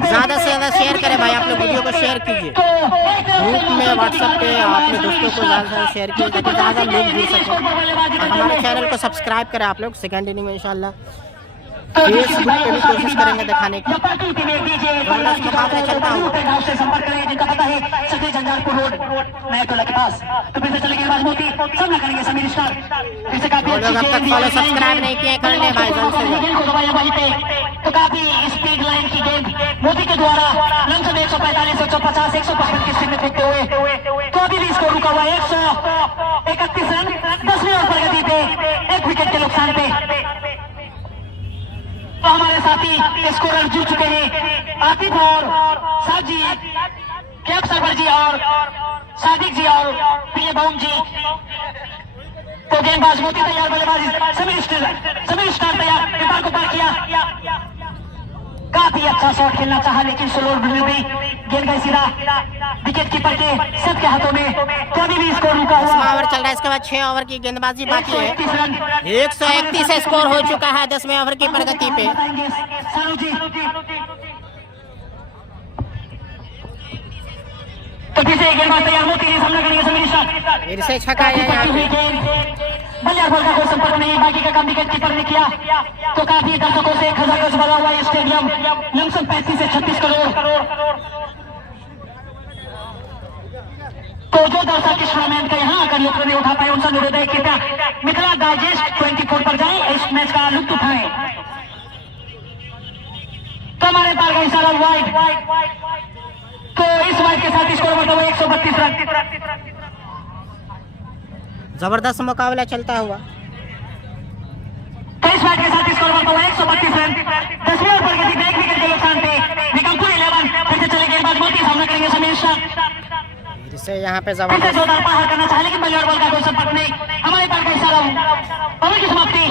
ज्यादा से ज्यादा शेयर करें भाई, आप लोग वीडियो को शेयर कीजिए ग्रुप में, व्हाट्सएप पे अपने दोस्तों को ज्यादा से ज्यादा शेयर कीजिए ताकि ज्यादा लोग जुड़ सकें। और हमारे चैनल को सब्सक्राइब करें आप लोग। सेकेंड इनिंग में इंशाल्लाह फेसबुक पे भी कोशिश करेंगे दिखाने की। मुकाबला चलता हुआ संपर्क करें जिनका पता है सती झंझारपुर रोड नए टोला के पास। तो फिर से चलेंगे राजमोती, सब ना करेंगे समीर स्टार, फिर से काफी लोग अब तक फॉलो सब्सक्राइब नहीं किए, कर ले भाई जल्द से जल्द। तो काफी स्पीड लाइन की गेंद मोदी के द्वारा लमसम 145, 150, 155 की स्पीड में फेंकते हुए तो अभी भी स्कोर रुका हुआ है 131 रन 10वें ओवर पर गति पे 1 विकेट के नुकसान पे। तो हमारे साथी स्कोरर जुड़ चुके हैं, आतिफ और साजी, कैप सरवर जी और सादिक जी और प्रिय बाउम जी। तो गेंदबाज मोती तैयार, बल्लेबाजी समीर स्टार तैयार, विपार को पार किया, काफी अच्छा शॉट खेलना चाहा लेकिन स्लो डिलीवरी, गेंद गई सीधा विकेट कीपर के सबके हाथों में। तो अभी भी स्कोर रुका हुआ, 10वां ओवर चल रहा है। इसके बाद 6 ओवर की गेंदबाजी बाकी है। 131 स्कोर हो चुका है 10वें ओवर की प्रगति पे। तो फिर से गेंदबाज तैयार, मोती ने सामना करेंगे समीर स्टार, फिर से छक्का है यहाँ पे। बल्लेबाज बॉल का कोई संपर्क नहीं, बाकी का काम विकेट कीपर ने किया। तो काफी दर्शकों से 1000 गज भरा हुआ स्टेडियम, लमसम 35 से 36 करोड़। तो जो दर्शक इस टूर्नामेंट का यहाँ आकर लुत्फ नहीं उठा पाए उनसे अनुरोध है कृपया मिथिला डाइजेस्ट 24 पर जाएं, इस मैच का लुत्फ उठाएं। तो हमारे पास गई सारा वाइड, तो इस वाइड के साथ स्कोर बढ़ता हुआ 132 रन। जबरदस्त मुकाबला चलता हुआ। तो इस वाइड के साथ स्कोर बढ़ता हुआ 132 रन 10वें ओवर पर गति पे 1 विकेट के नुकसान पे निकमपुर 11 फिर से चले गेंदबाज मोती सामना करेंगे समीर स्टार, फिर से यहाँ पे फिर से जबरदस्त जोरदार प्रहार करना चाहे लेकिन बल्लेबाज बॉल का कोई संपर्क नहीं। हमारे पास गई सारा ओवर की समाप्ति।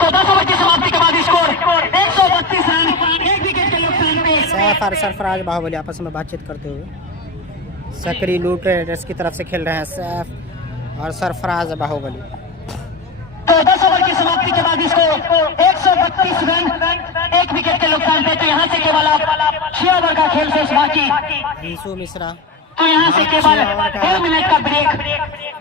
तो 10 ओवर की समाप्ति के बाद स्कोर 132 रन 1 विकेट के नुकसान पे। सैफ और सरफराज बाहुबली आपस में बातचीत करते हुए सकरी लूट रेडर्स की तरफ से खेल रहे हैं सैफ और सरफराज बाहुबली। तो 10 ओवर की समाप्ति के बाद इसको 132 रन 1 विकेट के नुकसान पे। तो यहाँ से केवल आप 6 ओवर का खेल शेष बाकी। अंशु मिश्रा, तो यहाँ से केवल 1 मिनट का ब्रेक,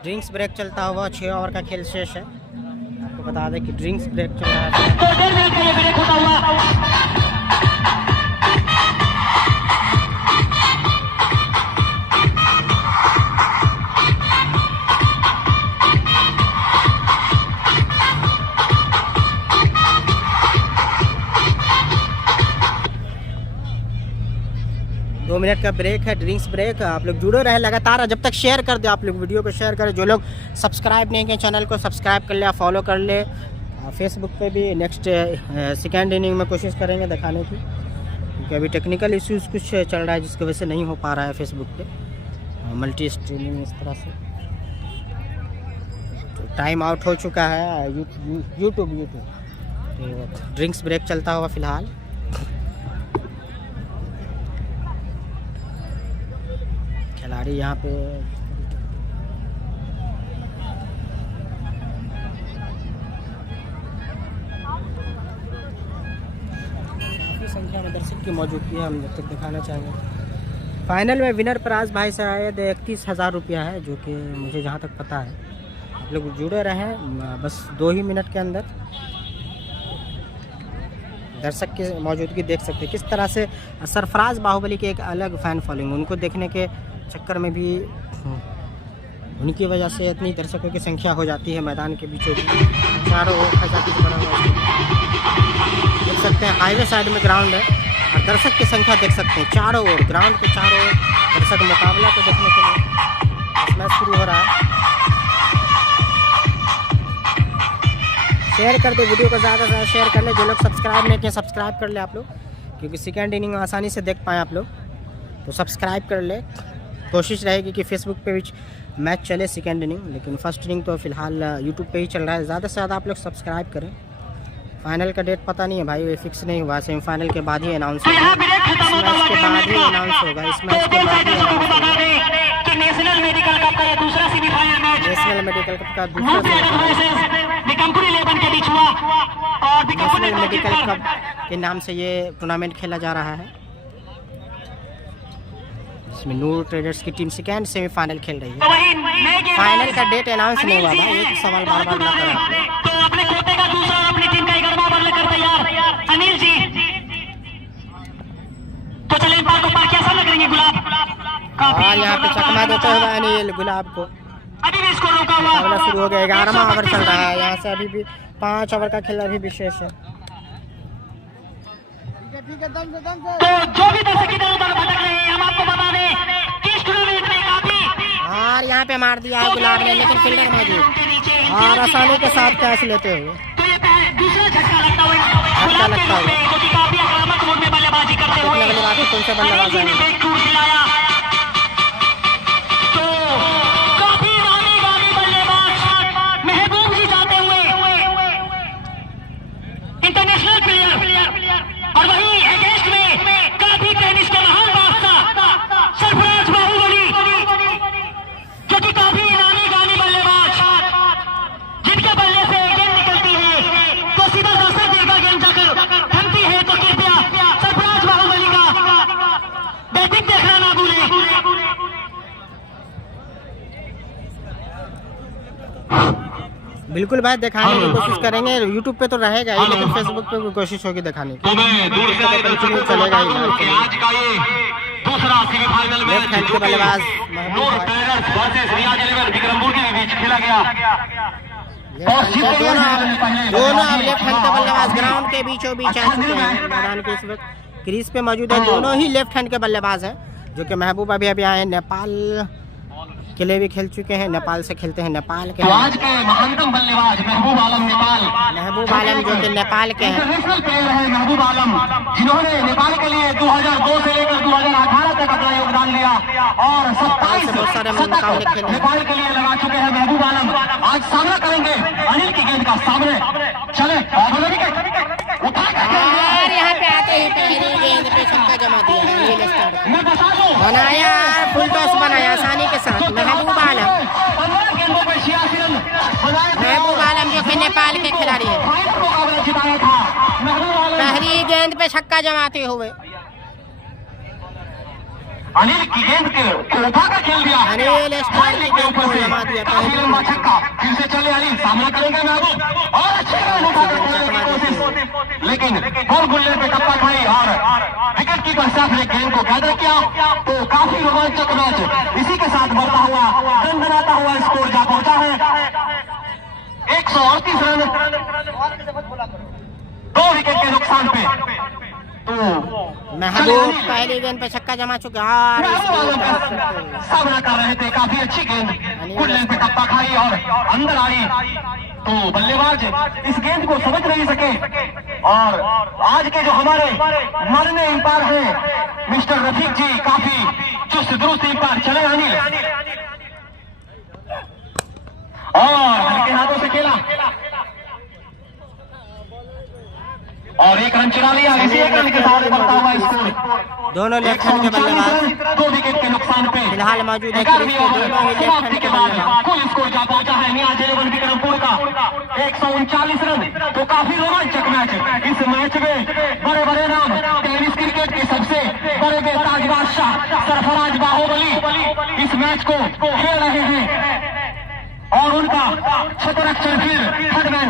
ड्रिंक्स ब्रेक चलता हुआ 6 ओवर का खेल शेष है। आपको बता दें कि ड्रिंक्स ब्रेक चल रहा है। तो 1.5 मिनट का ये ब्रेक होता हुआ 2 मिनट का ब्रेक है, ड्रिंक्स ब्रेक। आप लोग जुड़े रहे लगातार, जब तक शेयर कर दे आप लोग वीडियो को शेयर करें। जो लोग सब्सक्राइब नहीं किए चैनल को सब्सक्राइब कर ले, फॉलो कर ले। फेसबुक पे भी नेक्स्ट सेकेंड इनिंग में कोशिश करेंगे दिखाने की, क्योंकि अभी टेक्निकल इश्यूज कुछ चल रहा है जिसकी वजह से नहीं हो पा रहा है फेसबुक पे मल्टी स्ट्रीमिंग इस तरह से। तो टाइम आउट हो चुका है यूट्यूब। तो ड्रिंक्स ब्रेक चलता हुआ फिलहाल। खिलाड़ी यहाँ पे काफ़ी संख्या में दर्शक की मौजूदगी है, हम जब तक दिखाना चाहेंगे। फाइनल में विनर प्राइज भाई शायद 31,000 रुपया है, जो कि मुझे जहाँ तक पता है। आप लोग जुड़े रहें, बस 2 ही मिनट के अंदर दर्शक की मौजूदगी देख सकते हैं। किस तरह से सरफराज बाहुबली के एक अलग फ़ैन फॉलोइंग, उनको देखने के चक्कर में भी उनकी वजह से इतनी दर्शकों की संख्या हो जाती है मैदान के बीचों बीच। चारों ओर ऐसा कुछ बना हुआ है, देख सकते हैं। हाईवे साइड में ग्राउंड है और दर्शक की संख्या देख सकते हैं चारों ओर, ग्राउंड के चारों ओर दर्शक मुकाबला को देखने के लिए मैच शुरू हो रहा है। शेयर कर दे वीडियो को, ज़्यादा से ज़्यादा शेयर कर ले। जो लोग सब्सक्राइब नहीं किए सब्सक्राइब कर ले आप लोग, क्योंकि सेकेंड इनिंग आसानी से देख पाएँ आप लोग, तो सब्सक्राइब कर ले। कोशिश रहेगी कि फेसबुक पे भी मैच चले सेकेंड इनिंग, लेकिन फर्स्ट इनिंग तो फ़िलहाल यूट्यूब पे ही चल रहा है। ज़्यादा से ज़्यादा आप लोग सब्सक्राइब करें। फाइनल का डेट पता नहीं है भाई, फिक्स नहीं हुआ, सेमीफाइनल के बाद ही अनाउंस होगा। इस मैच के बाद ही अनाउंस होगा, इस मैच के बाद ही अनाउंस होगा। नेशनल मेडिकल कप का दूसरा semifinal match, national medical cup का दूसरा नेशनल मेडिकल कप के नाम से ये टूर्नामेंट खेला जा रहा है। इसमें नूर ट्रेडर्स की टीम सेकेंड सेमीफाइनल खेल रही है। फाइनल का डेट अनाउंस नहीं हुआ भाई, एक सवाल बार बार ना करें आप लोग। तो अपने कोटे का दूसरा अपनी टीम का 11वां लेकर तैयार अनिल जी। तो चले इन बार को पार कैसा लग रही है गुलाब? और यहाँ पे चकमा देते हुए अनिल गुलाब को। अभी भी इसको रोका हुआ, मुकाबला शुरू हो गया। 11वां ओवर चल रहा है, यहाँ से अभी भी 5 ओवर का खेल अभी विशेष है। तो जो भी दर्शक इधर उधर भटक रहे हैं, हम आपको बता दें कि इस टूर्नामेंट में काफी और यहाँ पे मार दिया है गुलाब ने, लेकिन फील्डर मौजूद और आसानी के साथ कैच लेते हुए। तो ये दूसरा झटका लगता हुआ गुलाब के रूप में, जो कि काफी आक्रामक मोड में बल्लेबाजी करते हुए कौन से बल्लेबाज आएंगे। तो काफी नामी बल्लेबाज महबूब जी जाते हुए इंटरनेशनल प्लेयर, और वही अगेंस्ट में काफी टेनिस के महान बादशाह सरफराज बाहुबली, जो कि काफी नामी गामी बल्लेबाज, जिनके बल्ले से गेंद निकलती है तो सीधा दर्शक दीर्घा गेंद जाकर थमती है। तो कृपया सरफराज बाहुबली का बैटिंग देखना ना भूलें। बिल्कुल भाई, दिखाने की कोशिश करेंगे। यूट्यूब पे तो रहेगा ही, लेकिन फेसबुक पे भी कोशिश होगी दिखाने की। कंटिन्यू चलेगा ही। आज का ये दूसरा सेमीफाइनल मैच लेफ्ट हैंड के बल्लेबाज नूर ट्रेडर्स वर्सेस रियाज 11 विक्रमपुर के बीच खेला गया। दोनों अब लेफ्ट हैंड के बल्लेबाज ग्राउंड के बीचों बीच आ चुके हैं। मैदान के इस वक्त क्रीज पे मौजूद है। दोनों ही लेफ्ट हैंड के बल्लेबाज हैं, जो कि महबूब अभी अभी आए नेपाल के लिए भी खेल चुके हैं। नेपाल से खेलते हैं, नेपाल के आज के महानतम बल्लेबाज महबूब आलम नेपाल, महबूब आलम जो कि नेपाल के हैं। इंटरनेशनल प्लेयर है महबूब आलम, जिन्होंने नेपाल के लिए 2002 से लेकर 2018 तक अपना योगदान दिया और 27 बहुत सारे मुकाबले खेले नेपाल के लिए लगा चुके हैं महबूब आलम। आज सामना करेंगे अनिल की गेंद का। सामने चले और यहाँ पे आते ही पहली गेंद पे छक्का जमा दिया अनिल स्टार बनाया, फुल टॉस बनाया आसानी के साथ। महबूब आलम जो कि नेपाल के खिलाड़ी है, पहली गेंद पे छक्का जमाते हुए अनिल की गेंद को उठा कर खेल दिया। अनिल स्टार की गेंद को जमा दिया। काफी लंबा छक्का, फिर से चले अनिल, सामना करेंगे महबूब और अच्छे गेंद उठा कर खेलने की कोशिश, लेकिन और गुल्ले पे टप्पा खाई और विकेट कीपर साहब ने गेंद को गैदर किया। तो काफी रोमांचक मैच इसी के साथ बढ़ता हुआ, दंडनाता हुआ स्कोर जा पहुंचा है 138 रन 2 विकेट के नुकसान पे। तो महबूब पहली गेंद पे छक्का जमा चुका और सामना कर रहे थे, काफी अच्छी गेंद गुड लेंथ पे टप्पा खाई और अंदर आई, तो बल्लेबाज इस गेंद को समझ नहीं सके। और आज के जो हमारे माननीय अंपायर हैं मिस्टर रफीक जी, काफी चुस्त दुरुस्त अंपायर चले अनिल, और हल्के हाथों से खेला और एक रन चुरा लिया। इसी एक रन के साथ बढ़ता हुआ स्कोर दोनों लेफ्ट हैंड के बल्लेबाज 2 विकेट के नुकसान पे फिलहाल मौजूद है। 11वीं ओवर के बाद कुल स्कोर जा पहुंचा है नियाज 11 विक्रमपुर का 139 रन। तो काफी रोमांचक मैच। इस मैच में बड़े बड़े नाम टेनिस क्रिकेट के सबसे बड़े बेताज बादशाह सरफराज बाहुबली इस मैच को खेल रहे हैं और उनका शतरक्षर फिर हेडमैन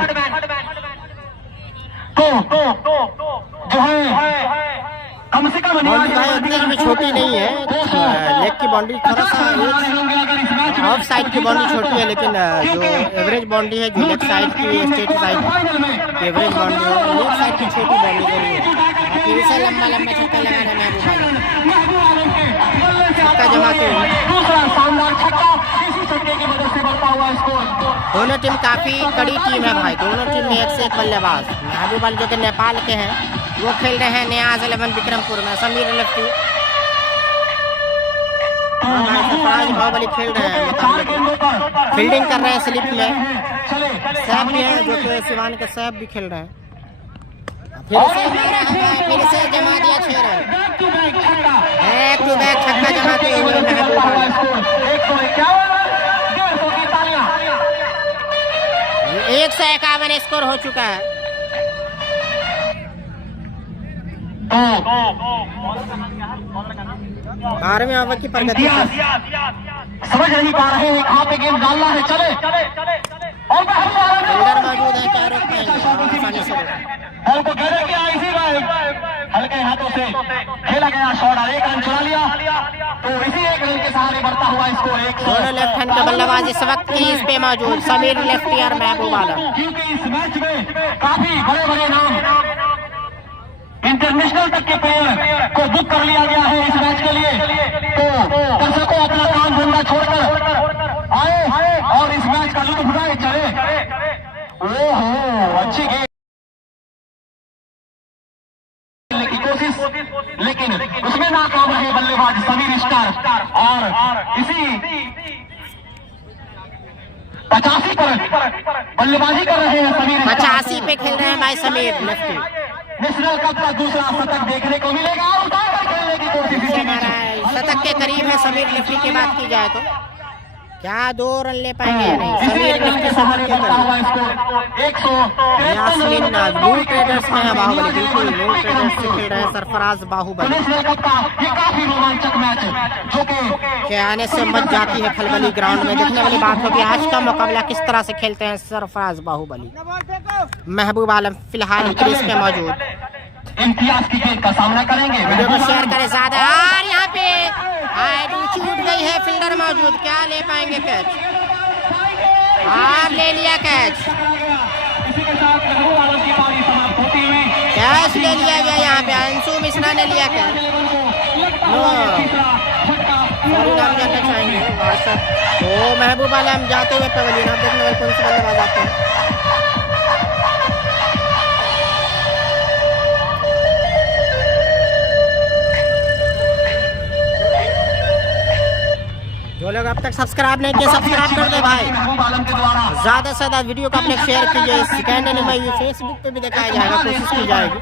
तो जो है कम से कम बाउंड्री उतनी छोटी नहीं है, लेग की बाउंड्री थोड़ा सा ऑफ साइड की बाउंड्री छोटी है, लेकिन जो एवरेज बाउंड्री है जो लेफ्ट साइड की स्टेट साइड की एवरेज बाउंड्री है, लेफ्ट साइड की छोटी बाउंड्री जरूर है। फिर से लंबा लंबा छक्का लगा रहे महबूब छक्का जमा के दूसरा शानदार छक्का, इसी छक्के की वजह से बढ़ता हुआ स्कोर। दोनों टीम काफी कड़ी टीम है भाई, दोनों टीम में एक से एक बल्लेबाज। महबूब अली जो कि नेपाल के हैं वो खेल रहे हैं नियाज 11 विक्रमपुर में, समीर लेफ्टी सरफराज बाहुबली खेल रहे हैं, फील्डिंग कर रहे हैं स्लिप में। सैफ भी है जो कि सिवान के सैफ भी खेल रहे हैं। फिर से जमा दिया 6 रन, बैक टू बैक छक्का जमाते हुए महबूब 151 स्कोर हो चुका है। 12वें ओवर की प्रगति समझ नहीं पा रहे हैं कहाँ पे गेंद डालना है। चले और फील्डर मौजूद है, क्या रोक पाएंगे आसानी से। बॉल को घेरे किया इसी बार हल्के हाथों से खेला गया शॉट, 1 रन चुरा लिया। तो इसी 1 रन के सहारे बढ़ता हुआ स्कोर 100। दोनों लेफ्ट हैंड के बल्लेबाज इस वक्त क्रीज पे मौजूद, समीर लेफ्टी और महबूब आलम। क्योंकि इस मैच में काफी बड़े बड़े नाम इंटरनेशनल तक के प्लेयर को बुक कर लिया गया है इस मैच के लिए। तो दर्शकों अपना काम धंधा छोड़कर आए और इस मैच का लुत्फ उठाए। चले ओहो अच्छी गेंद की कोशिश, लेकिन उसमें नाकाम रहे बल्लेबाज समीर स्टार। और इसी 85 पर बल्लेबाजी कर रहे हैं समीर, 85 पे खेल रहे हैं भाई समीर लेफ्टी। नेशनल कप का दूसरा शतक देखने को मिलेगा और उठाकर खेलने की कोशिश। शतक के करीब है समीर लेफ्टी की बात की जाए तो, क्या 2 रन ले पाएंगे या नहीं। समीर लेफ्टी शतक के करीब। यास्मीन न्यू ट्रेडर्स में है बाहुबली, बिल्कुल न्यू ट्रेडर्स से खेल रहे हैं सरफराज बाहुबली। ये काफी रोमांचक मैच जो के आने से मच जाती है खलबली ग्राउंड में। देखने वाली बात होगी आज का मुकाबला किस तरह से खेलते हैं सरफराज बाहुबली। महबूब आलम फिलहाल क्रीज पे मौजूद, इम्तियाज की गेंद का सामना करेंगे। वीडियो को शेयर करें ज्यादा। और यहाँ पे छूट गई है, फील्डर मौजूद, क्या ले पाएंगे कैच, और ले लिया कैच, कैच ले लिया गया। यहाँ पे अंशु मिश्रा ने लिया कैच। नाम जानना चाहेंगे तो महबूब आलम जाते हुए पवेलियन, आप देखने वाले कौन से बल्लेबाज आते हैं। जो लोग अब तक सब्सक्राइब नहीं किए सब्सक्राइब कर दे भाई, ज्यादा से ज्यादा वीडियो को अपने शेयर कीजिए। सेकेंड एनिमे फेसबुक पे भी दिखाया जाएगा, कोशिश की जाएगी।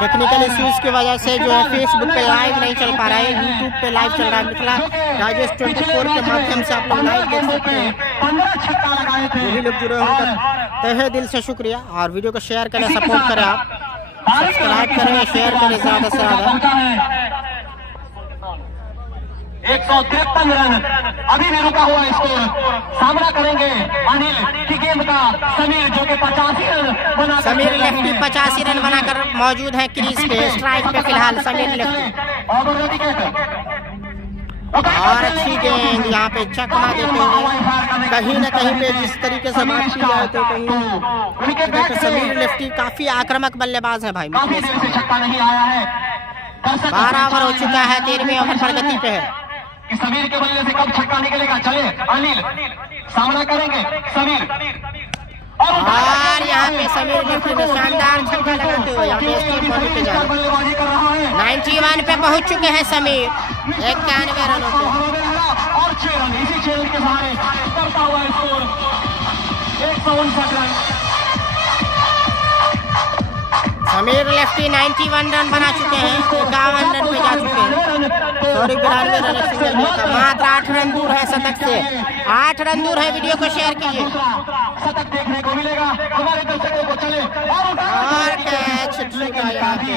टेक्निकल इश्यूज की वजह से जो है फेसबुक पे लाइव नहीं चल पा रहा है, यूट्यूब पे लाइव चल रहा है। मिथिला राजेश 24 के माध्यम से आप लोग लाइव देख सकते हैं। सभी लोग जुड़े उनका तहे दिल से शुक्रिया, और वीडियो को शेयर करें, सपोर्ट करें, आप सब्सक्राइब करें, शेयर करें ज्यादा से ज्यादा। 153 रन अभी भी रुका हुआ स्कोर, सामना करेंगे अनिल की गेंद का समीर जो कि 85 रन बना, समीर लेफ्टी 85 रन बनाकर मौजूद है क्रीज पे, स्ट्राइक पे फिलहाल समीर लेफ्टी। और अच्छी गेंद यहाँ पे चकमा देते हुए, कहीं न कहीं पे जिस तरीके से बात की जाए तो कहीं समीर लेफ्टी काफी आक्रामक बल्लेबाज है भाई। छक्का नहीं आया है 12 ओवर हो चुका है, 13वें ओवर प्रगति पे है। कि समीर के बल्ले से कब छक्का निकलेगा। चले अनिल सामना करेंगे समीर और यहाँ पे समीर ने शानदार छक्का लगाते हुए यहाँ पे स्टीव पॉइंट पे जा रहे हैं। 91 पे पहुंच चुके हैं समीर, 91 रनों पे। और 6 रन इसी 6 रन के सहारे करता हुआ score 159 run. Sameer lefty 91 run बना चुके हैं, 51 रन पे जा चुके हैं। सॉरी 92 रन सिंगल में था, मात्र 8 रन दूर है शतक से, 8 रन दूर है। वीडियो को शेयर कीजिए। शतक देखने को मिलेगा हमारे दर्शकों को। चले और कैच छूटा यहाँ पे,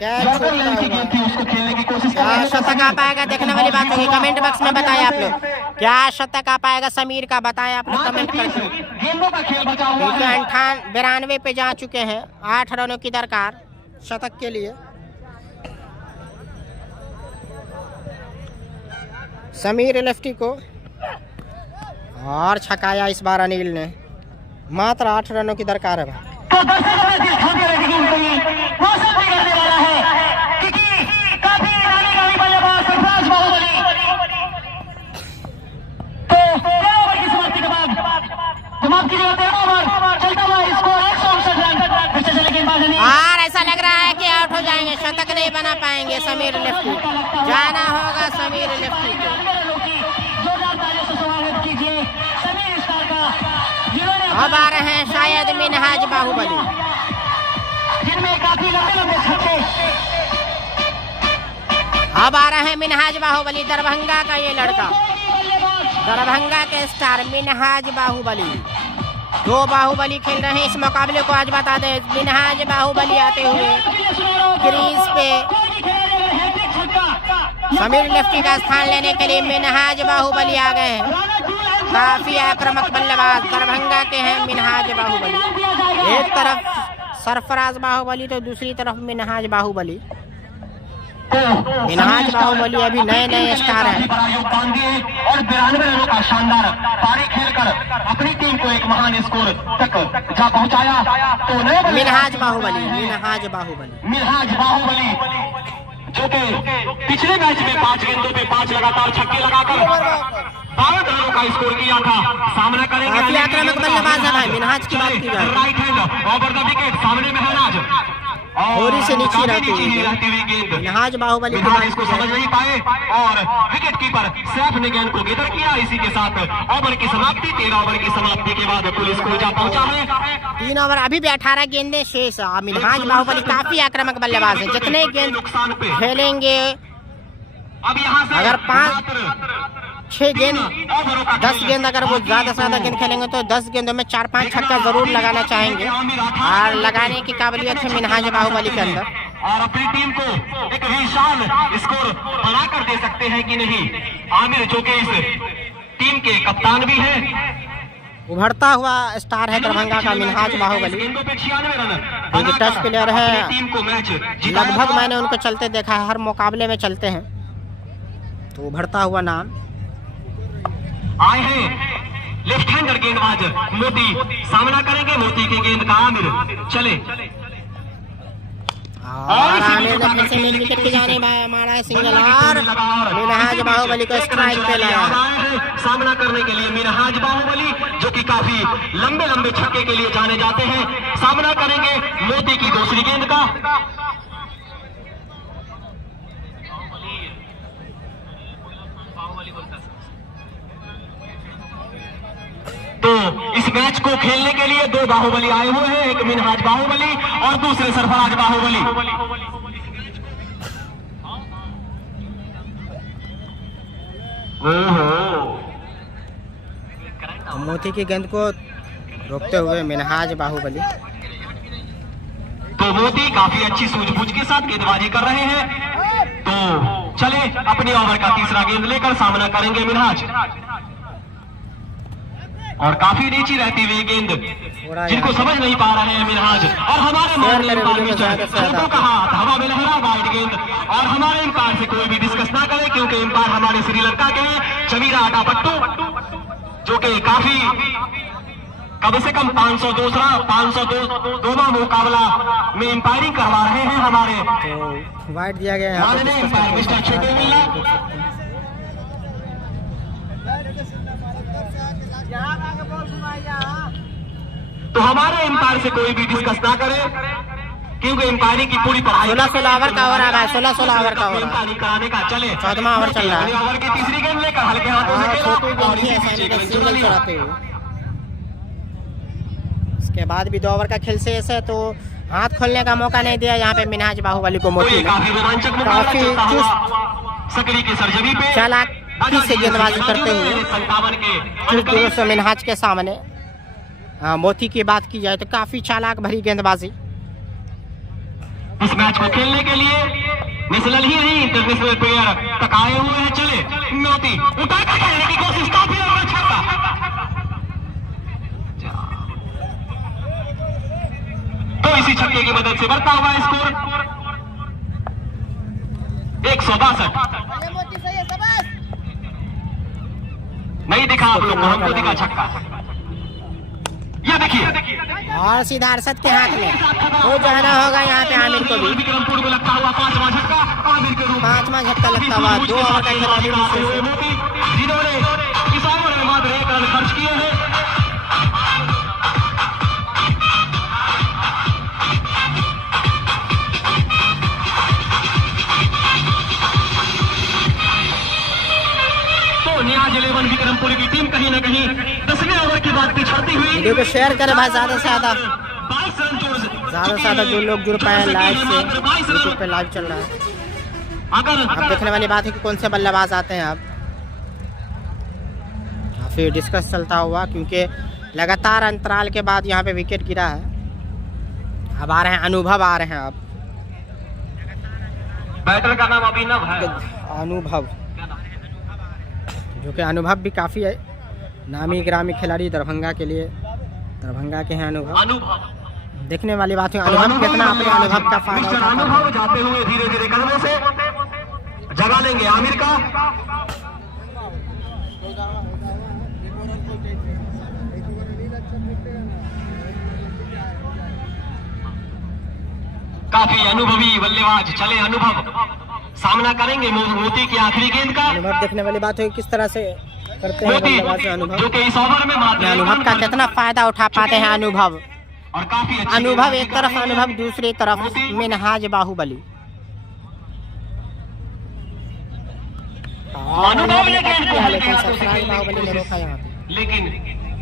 कैच छूटा हुआ। उसको खेलने की कोशिश क्या शतक आ पाएगा, देखने वाली बात होगी। कमेंट बॉक्स में बताएं आप लोग, क्या शतक आ पाएगा समीर का, बताएं आप लोग कमेंट करके। गेंदों का खेल बचा हुआ है। 92 पे जा चुके हैं, 8 रनों की दरकार शतक के लिए। समीर लेफ्टी को और छकाया इस बार अनिल ने, मात्र 8 रनों की दरकार है। तो दर्शकों में दिल थामे रहने की मौसम भी करने वाला है, क्योंकि काफी नामी बल्लेबाज सरफराज बाहुबली तो 13 ओवर की समाप्ति के बाद समाप्त कीजिएगा 13 ओवर चलता हुआ स्कोर 159 रन। फिर से चले गेंदबाज अनिल और ऐसा लग रहा है कि आउट हो जाएंगे, शतक नहीं बना पाएंगे समीर लेफ्टी। जाना होगा समीर लेफ्टी को। जोरदार तालियों से स्वागत कीजिए समीर स्टार का, जिन्होंने अब आ रहे हैं शायद मिनहाज बाहुबली, जिनमें काफी लंबे छक्के। अब आ रहे हैं मिनहाज बाहुबली, दरभंगा का ये लड़का, दरभंगा के स्टार मिनहाज बाहुबली। 2 बाहुबली खेल रहे हैं इस मुकाबले को। आज बता दें मिनहाज बाहुबली आते हुए क्रीज पे समीर लेफ्टी का स्थान लेने के लिए मिनहाज बाहुबली आ गए हैं। काफी आक्रामक बल्लेबाज दरभंगा के हैं मिनहाज बाहुबली। एक तरफ सरफराज बाहुबली तो दूसरी तरफ मिनहाज बाहुबली। मिनहाज बाहुबली अभी नए स्टार हैं। योगदान दिए और 92 रनों का शानदार पारी खेलकर अपनी टीम को एक महान स्कोर तक जा पहुंचाया। तो मिनहाज बाहुबली मिनहाज बाहुबली जो कि पिछले मैच में 5 गेंदों पे 5 लगातार छक्के लगाकर 12 रनों का स्कोर किया था। सामना करेंगे काफी आक्रामक बल्लेबाज है भाई मिनहाज की बात की जाए। Right hand over the wicket, सामने में है नाज थोड़ी सी नीचे रहती हुई गेंद। मिनहाज बाहुबली इसको समझ नहीं पाए और विकेट कीपर सैफ ने गेंद को गेदर किया। इसी के साथ ओवर की समाप्ति, 13 ओवर की समाप्ति के बाद पुलिस को जा पहुंचा है। 3 ओवर अभी भी 18 गेंदें शेष। मिनहाज बाहुबली काफी आक्रामक बल्लेबाज है, जितने गेंद खेलेंगे अब यहाँ से अगर 5-6 गेंद 10 गेंद अगर वो ज्यादा से ज्यादा गेंद खेलेंगे तो 10 गेंदों में 4-5 छक्का जरूर लगाना चाहेंगे और लगाने की काबिलियत है मिनहाज बाहुबली के अंदर। और अपनी टीम को एक विशाल स्कोर बनाकर दे सकते हैं कि नहीं। आमिर जो कि इस टीम के कप्तान भी हैं, उभरता हुआ स्टार है दरभंगा का मिनहाज बाहुबली। एक टच प्लेयर है, लगभग मैंने उनको चलते देखा है, हर मुकाबले में चलते हैं, तो उभरता हुआ नाम। आए हैं लेफ्ट हैंडर गेंदबाज मोती, सामना करेंगे मोती की गेंद का आमिर। चले और आने फिर से मेन विकेट की जाने मारा है सिंगल और मिनहाज बाहुबली को स्ट्राइक पे लाया। सामना करने के लिए मिनहाज बाहुबली जो कि काफी लंबे छक्के के लिए जाने जाते हैं, सामना करेंगे मोती की दूसरी गेंद का। तो इस मैच को खेलने के लिए 2 बाहुबली आए हुए हैं, एक मिनहाज बाहुबली और दूसरे सरफराज बाहुबली। मोती की गेंद को रोकते हुए मिनहाज बाहुबली। तो मोती काफी अच्छी सूझबूझ के साथ गेंदबाजी कर रहे हैं। तो चले अपनी ओवर का तीसरा गेंद लेकर सामना करेंगे मिनहाज। और काफी नीची रहती हुई गेंद जिनको समझ नहीं पा रहे हैं मिनहाज। और हमारे शब्दों का हाथ हवा में लहरा वाइड गेंद। और हमारे एम्पायर से कोई भी डिस्कस ना करे क्योंकि एम्पायर हमारे श्रीलंका के हैं चमीरा आटापट्टू जो कि काफी कम से कम 500 दूसरा 502 दोनों मुकाबला में एम्पायरिंग करवा रहे हैं हमारे तो वाइट दिया गया है यहाँ पे। माननीय एम्पायर मिस्टर छोटू मिल्ला। तो हमारे एम्पायर से कोई भी डिस्कस ना करे, क्योंकि एम्पायरिंग की पूरी पढ़ाई 16-16 ओवर का हो रहा है, 16-16 ओवर का हो रहा है। एम्पायरिंग कराने का चले 14वां ओवर चल रहा है। ओवर की तीसरी गेंद लेकर हल्के हाथों से खेला छोटी और गेंद इसी है गेंद सिंगल लिया। चलाते हुए। इसके बाद भी 2 ओवर का खेल शेष है, तो हाथ खोलने का मौका नहीं दिया यहाँ पे मिनहाज बाहुबली को तो मोती ये ने। काफी रोमांचक मुकाबला काफी चलता हुआ चुस्त सकरी की सरजमी पे चालाकी से गेंदबाजी करते हुए 57 के कुछ दूर से मिनहाज के सामने मोती की बात की जाए तो काफी चालाक भरी गेंदबाजी। इस मैच को खेलने के लिए नेशनल ही नहीं इंटरनेशनल प्लेयर तक आए हुए हैं। चले मोती उठाकर खेलने की कोशिश, काफी लंबा छक्का। तो इसी छक्के की मदद से बढ़ता हुआ स्कोर 162। नहीं दिखा आप लोग को, हमको दिखा छक्का। ये देखिए और सीधा अरशद के हाथ में वो जाना होगा यहाँ पे आमिर को भी। विक्रमपुर को लगता हुआ 5वां झटका आमिर के रूप में। 5वां झटका लगता हुआ 2 ओवर का खेल अभी भी शेष है। जिन्होंने इस ओवर में मात्र 1 रन खर्च किए हैं। तो न्याज 11 विक्रमपुर की टीम कहीं ना कहीं 10वें ओवर की बात पिछड़ती हुई। वीडियो को शेयर करें भाई ज़्यादा से ज़्यादा, 22 रन ज़्यादा से ज़्यादा जो लोग जुड़ पाए लाइव से। यूट्यूब पे लाइव चल रहा है। अब देखने वाली बात है कि कौन से बल्लेबाज आते हैं। अब काफ़ी डिस्कस चलता हुआ, क्योंकि लगातार अंतराल के बाद यहाँ पे विकेट गिरा है। अब आ रहे हैं अनुभव, आ रहे हैं अब बैटर का नाम अभिनव है। अनुभव, जो कि अनुभव भी काफ़ी है नामी ग्रामी खिलाड़ी दरभंगा के लिए, दरभंगा के हैं अनुभव। देखने वाली बात है अनुभव कितना अपने अनुभव का फायदा मिस्टर उठाता है। अनुभव जाते हुए धीरे धीरे कदमों से जगा लेंगे आमिर का। काफी अनुभवी बल्लेबाज चले अनुभव सामना करेंगे मोती की आखिरी गेंद का। अनुभव देखने वाली बात है किस तरह से करते हैं मोती बल्लेबाज अनुभव। जो कि इस ओवर में मात्र अनुभव का कितना फायदा उठा पाते हैं अनुभव। और काफी अच्छी अनुभव एक तरफ, अनुभव दूसरी तरफ मिनहाज बाहुबली। अनुभव ने गेंद को लेकिन सरफराज बाहुबली ने रोका यहाँ पे। लेकिन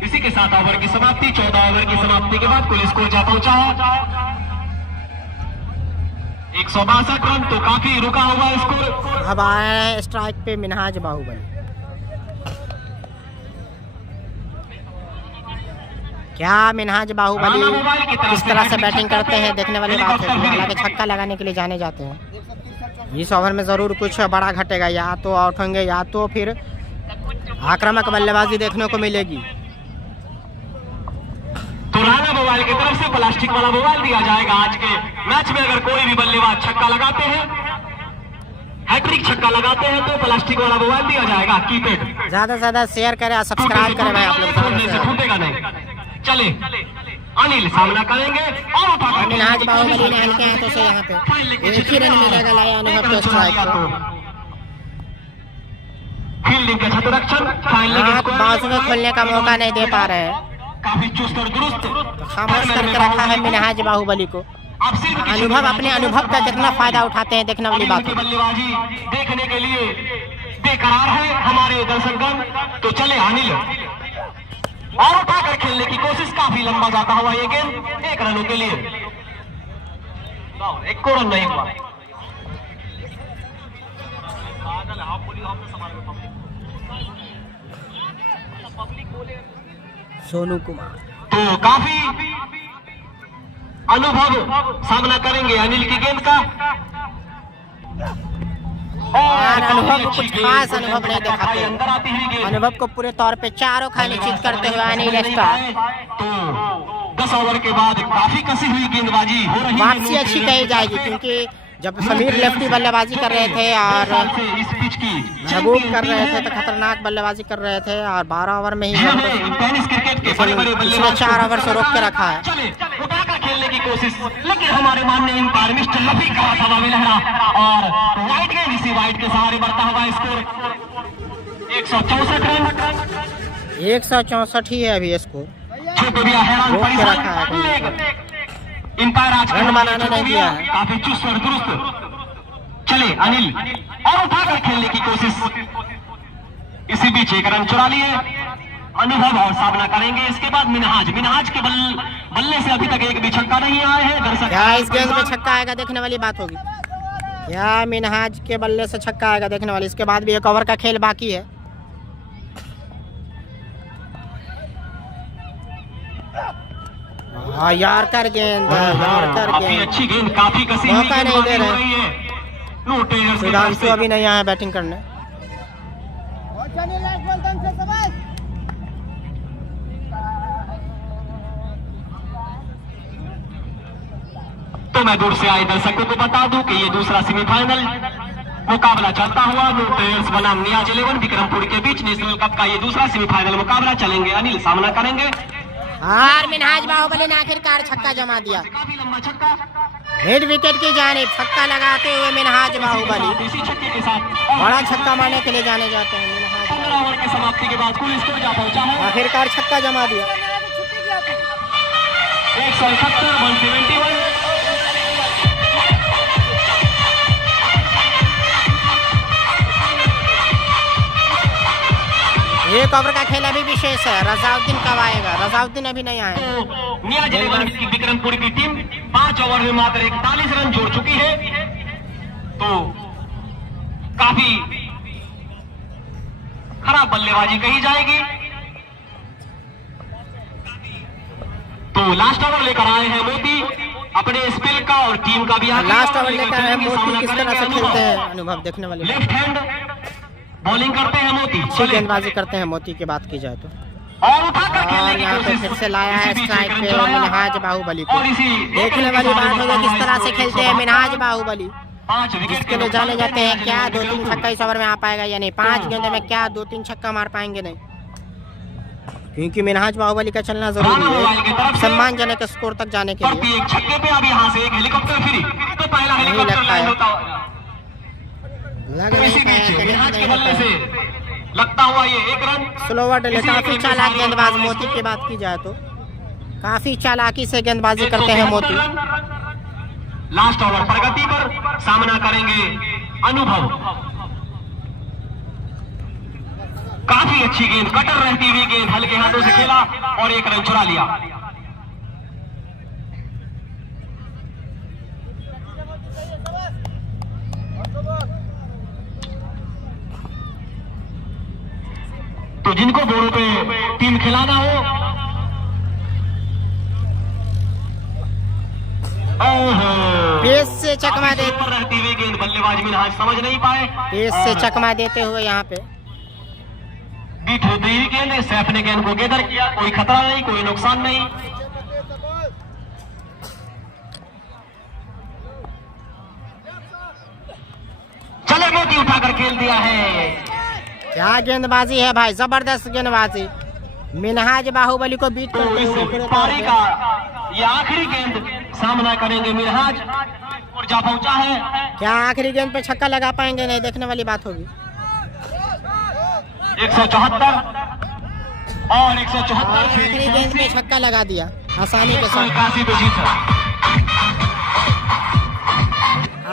इसी के साथ ओवर की समाप्ति, 14 ओवर की समाप्ति के बाद कुल स्कोर जा पहुंचा 162 रन। तो काफी रुका हुआ स्कोर। अब आया है स्ट्राइक पे मिनहाज बाहुबली। क्या मिनहाज बाहुबली किस तरह से बैटिंग करते हैं देखने वाली बात है। हालांकि छक्का लगाने के लिए जाने जाते हैं। इस ओवर में जरूर कुछ बड़ा घटेगा, या तो आउट होंगे या तो फिर आक्रामक बल्लेबाजी देखने को मिलेगी। तो राणा मोबाइल की तरफ से प्लास्टिक वाला मोबाइल दिया जाएगा। आज के मैच में अगर कोई भी बल्लेबाज छक्का लगाते हैं, हैट्रिक छक्का लगाते हैं, तो प्लास्टिक वाला मोबाइल दिया जाएगा। कीपैड ज्यादा से ज्यादा शेयर करें, सब्सक्राइब करें भाई आप लोग। छूटेगा नहीं। चले अनिल सामना करेंगे और मिनहाज बाहुबली ने हल्के हाथों से यहाँ पे एक ही रन मिलेगा लाया अनुभव के स्ट्राइक को। फील्डिंग के छत्ररक्षण हाथ बाजू में खोलने का मौका नहीं दे पा रहे हैं। काफी चुस्त और दुरुस्त खामोश करके रखा है मिनहाज बाहुबली को। अनुभव अपने अनुभव का कितना फायदा उठाते हैं देखने वाली बात है। बल्लेबाजी देखने के लिए बेकरार है हमारे दर्शकगण। तो चले अनिल और उठाकर खेलने की कोशिश, काफी लंबा जाता हुआ ये गेंद 1 रनों के लिए। 1 को रन नहीं हुआ। सोनू कुमार तो काफी अनुभव सामना करेंगे अनिल की गेंद का। और अनुभव को कुछ खास अनुभव नहीं दिखाते। अंदर आती हुई गेंद अनुभव को पूरे तौर पे चारों खाने चित करते हुए अनिल स्टार। तो 10 ओवर के बाद काफी कसी हुई गेंदबाजी हो रही है। वापसी अच्छी कही जाएगी, क्योंकि जब समीर लेफ्टी बल्लेबाजी कर रहे थे और इस पिच की महबूब कर रहे थे तो खतरनाक बल्लेबाजी कर रहे थे और 12 ओवर में ही टेनिस क्रिकेट के बड़े बड़े इसने 4 ओवर से रोक के रखा है। चले उठाकर खेलने की कोशिश, लेकिन हमारे माननीय अंपायर मिस्टर लफी का हवा में लहरा और वाइड गेंद, इसी वाइड के सहारे बढ़ता हुआ स्कोर 164 रन। 164 ही है अभी स्कोर। छोटे भैया हैरान रोक के रखा है परेशान। अंपायर आज रन बनाने नहीं दिया है। काफी चुस्त और दुरुस्त। चले अनिल और उठाकर खेलने की कोशिश, इसी बीच एक रन चुरा लिए। अनुभव और सामना करेंगे। इसके बाद मिनहाज के बल्ले से अभी तक एक भी छक्का नहीं आया है। दर्शक क्या इस गेंद में छक्का आएगा देखने वाली बात होगी। क्या मिनहाज के बल्ले से छक्का आएगा देखने वाली। इसके बाद भी एक ओवर का खेल बाकी है। हाँ यार कर गेंद, काफी अच्छी गेंद, काफी कसी हुई मौका नहीं दे रहे। रही है। नो टेलर्स की तरफ सुधांशु से अभी नहीं आया बैटिंग करने। तो मैं दूर से आए दर्शकों को बता दूं कि ये दूसरा सेमीफाइनल मुकाबला चलता हुआ नो टेलर्स बनाम नियाज 11 विक्रमपुर के बीच नेशनल कप का ये दूसरा सेमीफाइनल मुकाबला चलेंगे। अनिल सामना करेंगे। और मिनहाज बाहुबली ने आखिरकार छक्का जमा दिया। काफी लंबा छक्का, मिड विकेट की जानिब छक्का लगाते हुए मिनहाज बाहुबली इसी छक्के के साथ बड़ा छक्का मारने के लिए जाने जाते हैं मिनहाज। 15 ओवर की समाप्ति के बाद कुल स्कोर जा पहुंचा है आखिरकार छक्का जमा दिया। 171 171। एक ओवर का खेल अभी विशेष है। रजाउद्दीन कब आएगा? रजाउद्दीन अभी नहीं आए। तो नियाज 11 की विक्रमपुर की टीम 5 ओवर में मात्र 41 रन जोड़ चुकी है। तो काफी खराब बल्लेबाजी कही जाएगी। तो लास्ट ओवर लेकर आए हैं मोती अपने स्पिल का और टीम का भी लास्ट ओवर लेकर आए हैं मोती। किस तरह से खेलते हैं अनुभव देखने वाले। लेफ्ट हैंड बॉलिंग करते हैं मोती। अच्छी गेंदबाजी करते हैं मोती की बात की जाए तो। और उठाकर खेलने और की यहाँ पे कोशिश, फिर से लाया है इसी बीच स्ट्राइक एक पे रन चुराया। मिनहाज बाहुबली को। और इसी देखने वाली बात होगी किस तरह से खेलते हैं मिनहाज बाहुबली। 5 विकेट जिसके लिए जाने जाते हैं क्या 2-3 छक्का इस ओवर में आ पाएगा या नहीं। 5 गेंदों में क्या 2-3 छक्का मार पाएंगे नहीं, क्योंकि मिनहाज बाहुबली का चलना जरूरी है सम्मानजनक स्कोर तक जाने के लिए। एक छक्के पे अब यहाँ से एक हेलीकॉप्टर फ्री, तो पहला हेलीकॉप्टर लगता है। लैंड होता लग तो नहीं इसी बीच पाया, मिनहाज के नहीं बल्ले होता है। से लगता हुआ ये एक रन। स्लोवर डले इसी काफी एक चालाक रन गेंदबाज से मोती की बात की जाए तो काफी चालाकी से गेंदबाजी करते हैं मोती। लास्ट ओवर प्रगति पर सामना करेंगे अनुभव। काफी अच्छी गेंद, कटर रहती हुई गेंद हल्के हाथों से खेला और एक रन चुरा लिया। तो जिनको बोर्ड पे टीम खिलाना हो, पेस से चकमा दे पर रहती हुई गेंद बल्लेबाज मिनहाज समझ नहीं पाए। पेस से चकमा देते हुए यहाँ पे बीट होती हुई गेंद है। सैफ ने गेंद को गेदर किया, कोई खतरा नहीं, कोई नुकसान नहीं। चले मोती उठाकर खेल दिया है। क्या गेंदबाजी है भाई, जबरदस्त गेंदबाजी। मिनहाज बाहुबली को बीट तो करते इस हुए पूरे पारी तौर का ये आखिरी गेंद सामना करेंगे मिनहाज और जा पहुंचा है। पे। क्या आखिरी गेंद पे छक्का लगा पाएंगे नहीं, देखने वाली बात होगी। 174 और 174 और आखिरी गेंद पे छक्का लगा दिया आसानी के साथ। 181 पे जीत है।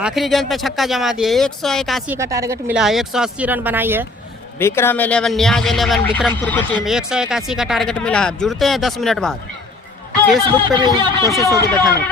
आखिरी गेंद पे छक्का जमा दिए। 181 का टारगेट मिला है। 180 रन बनाई है विक्रम 11 नियाज 11 विक्रमपुर की टीम। 181 का टारगेट मिला है। जुड़ते हैं 10 मिनट बाद। फेसबुक पे भी कोशिश होगी दिखाने की।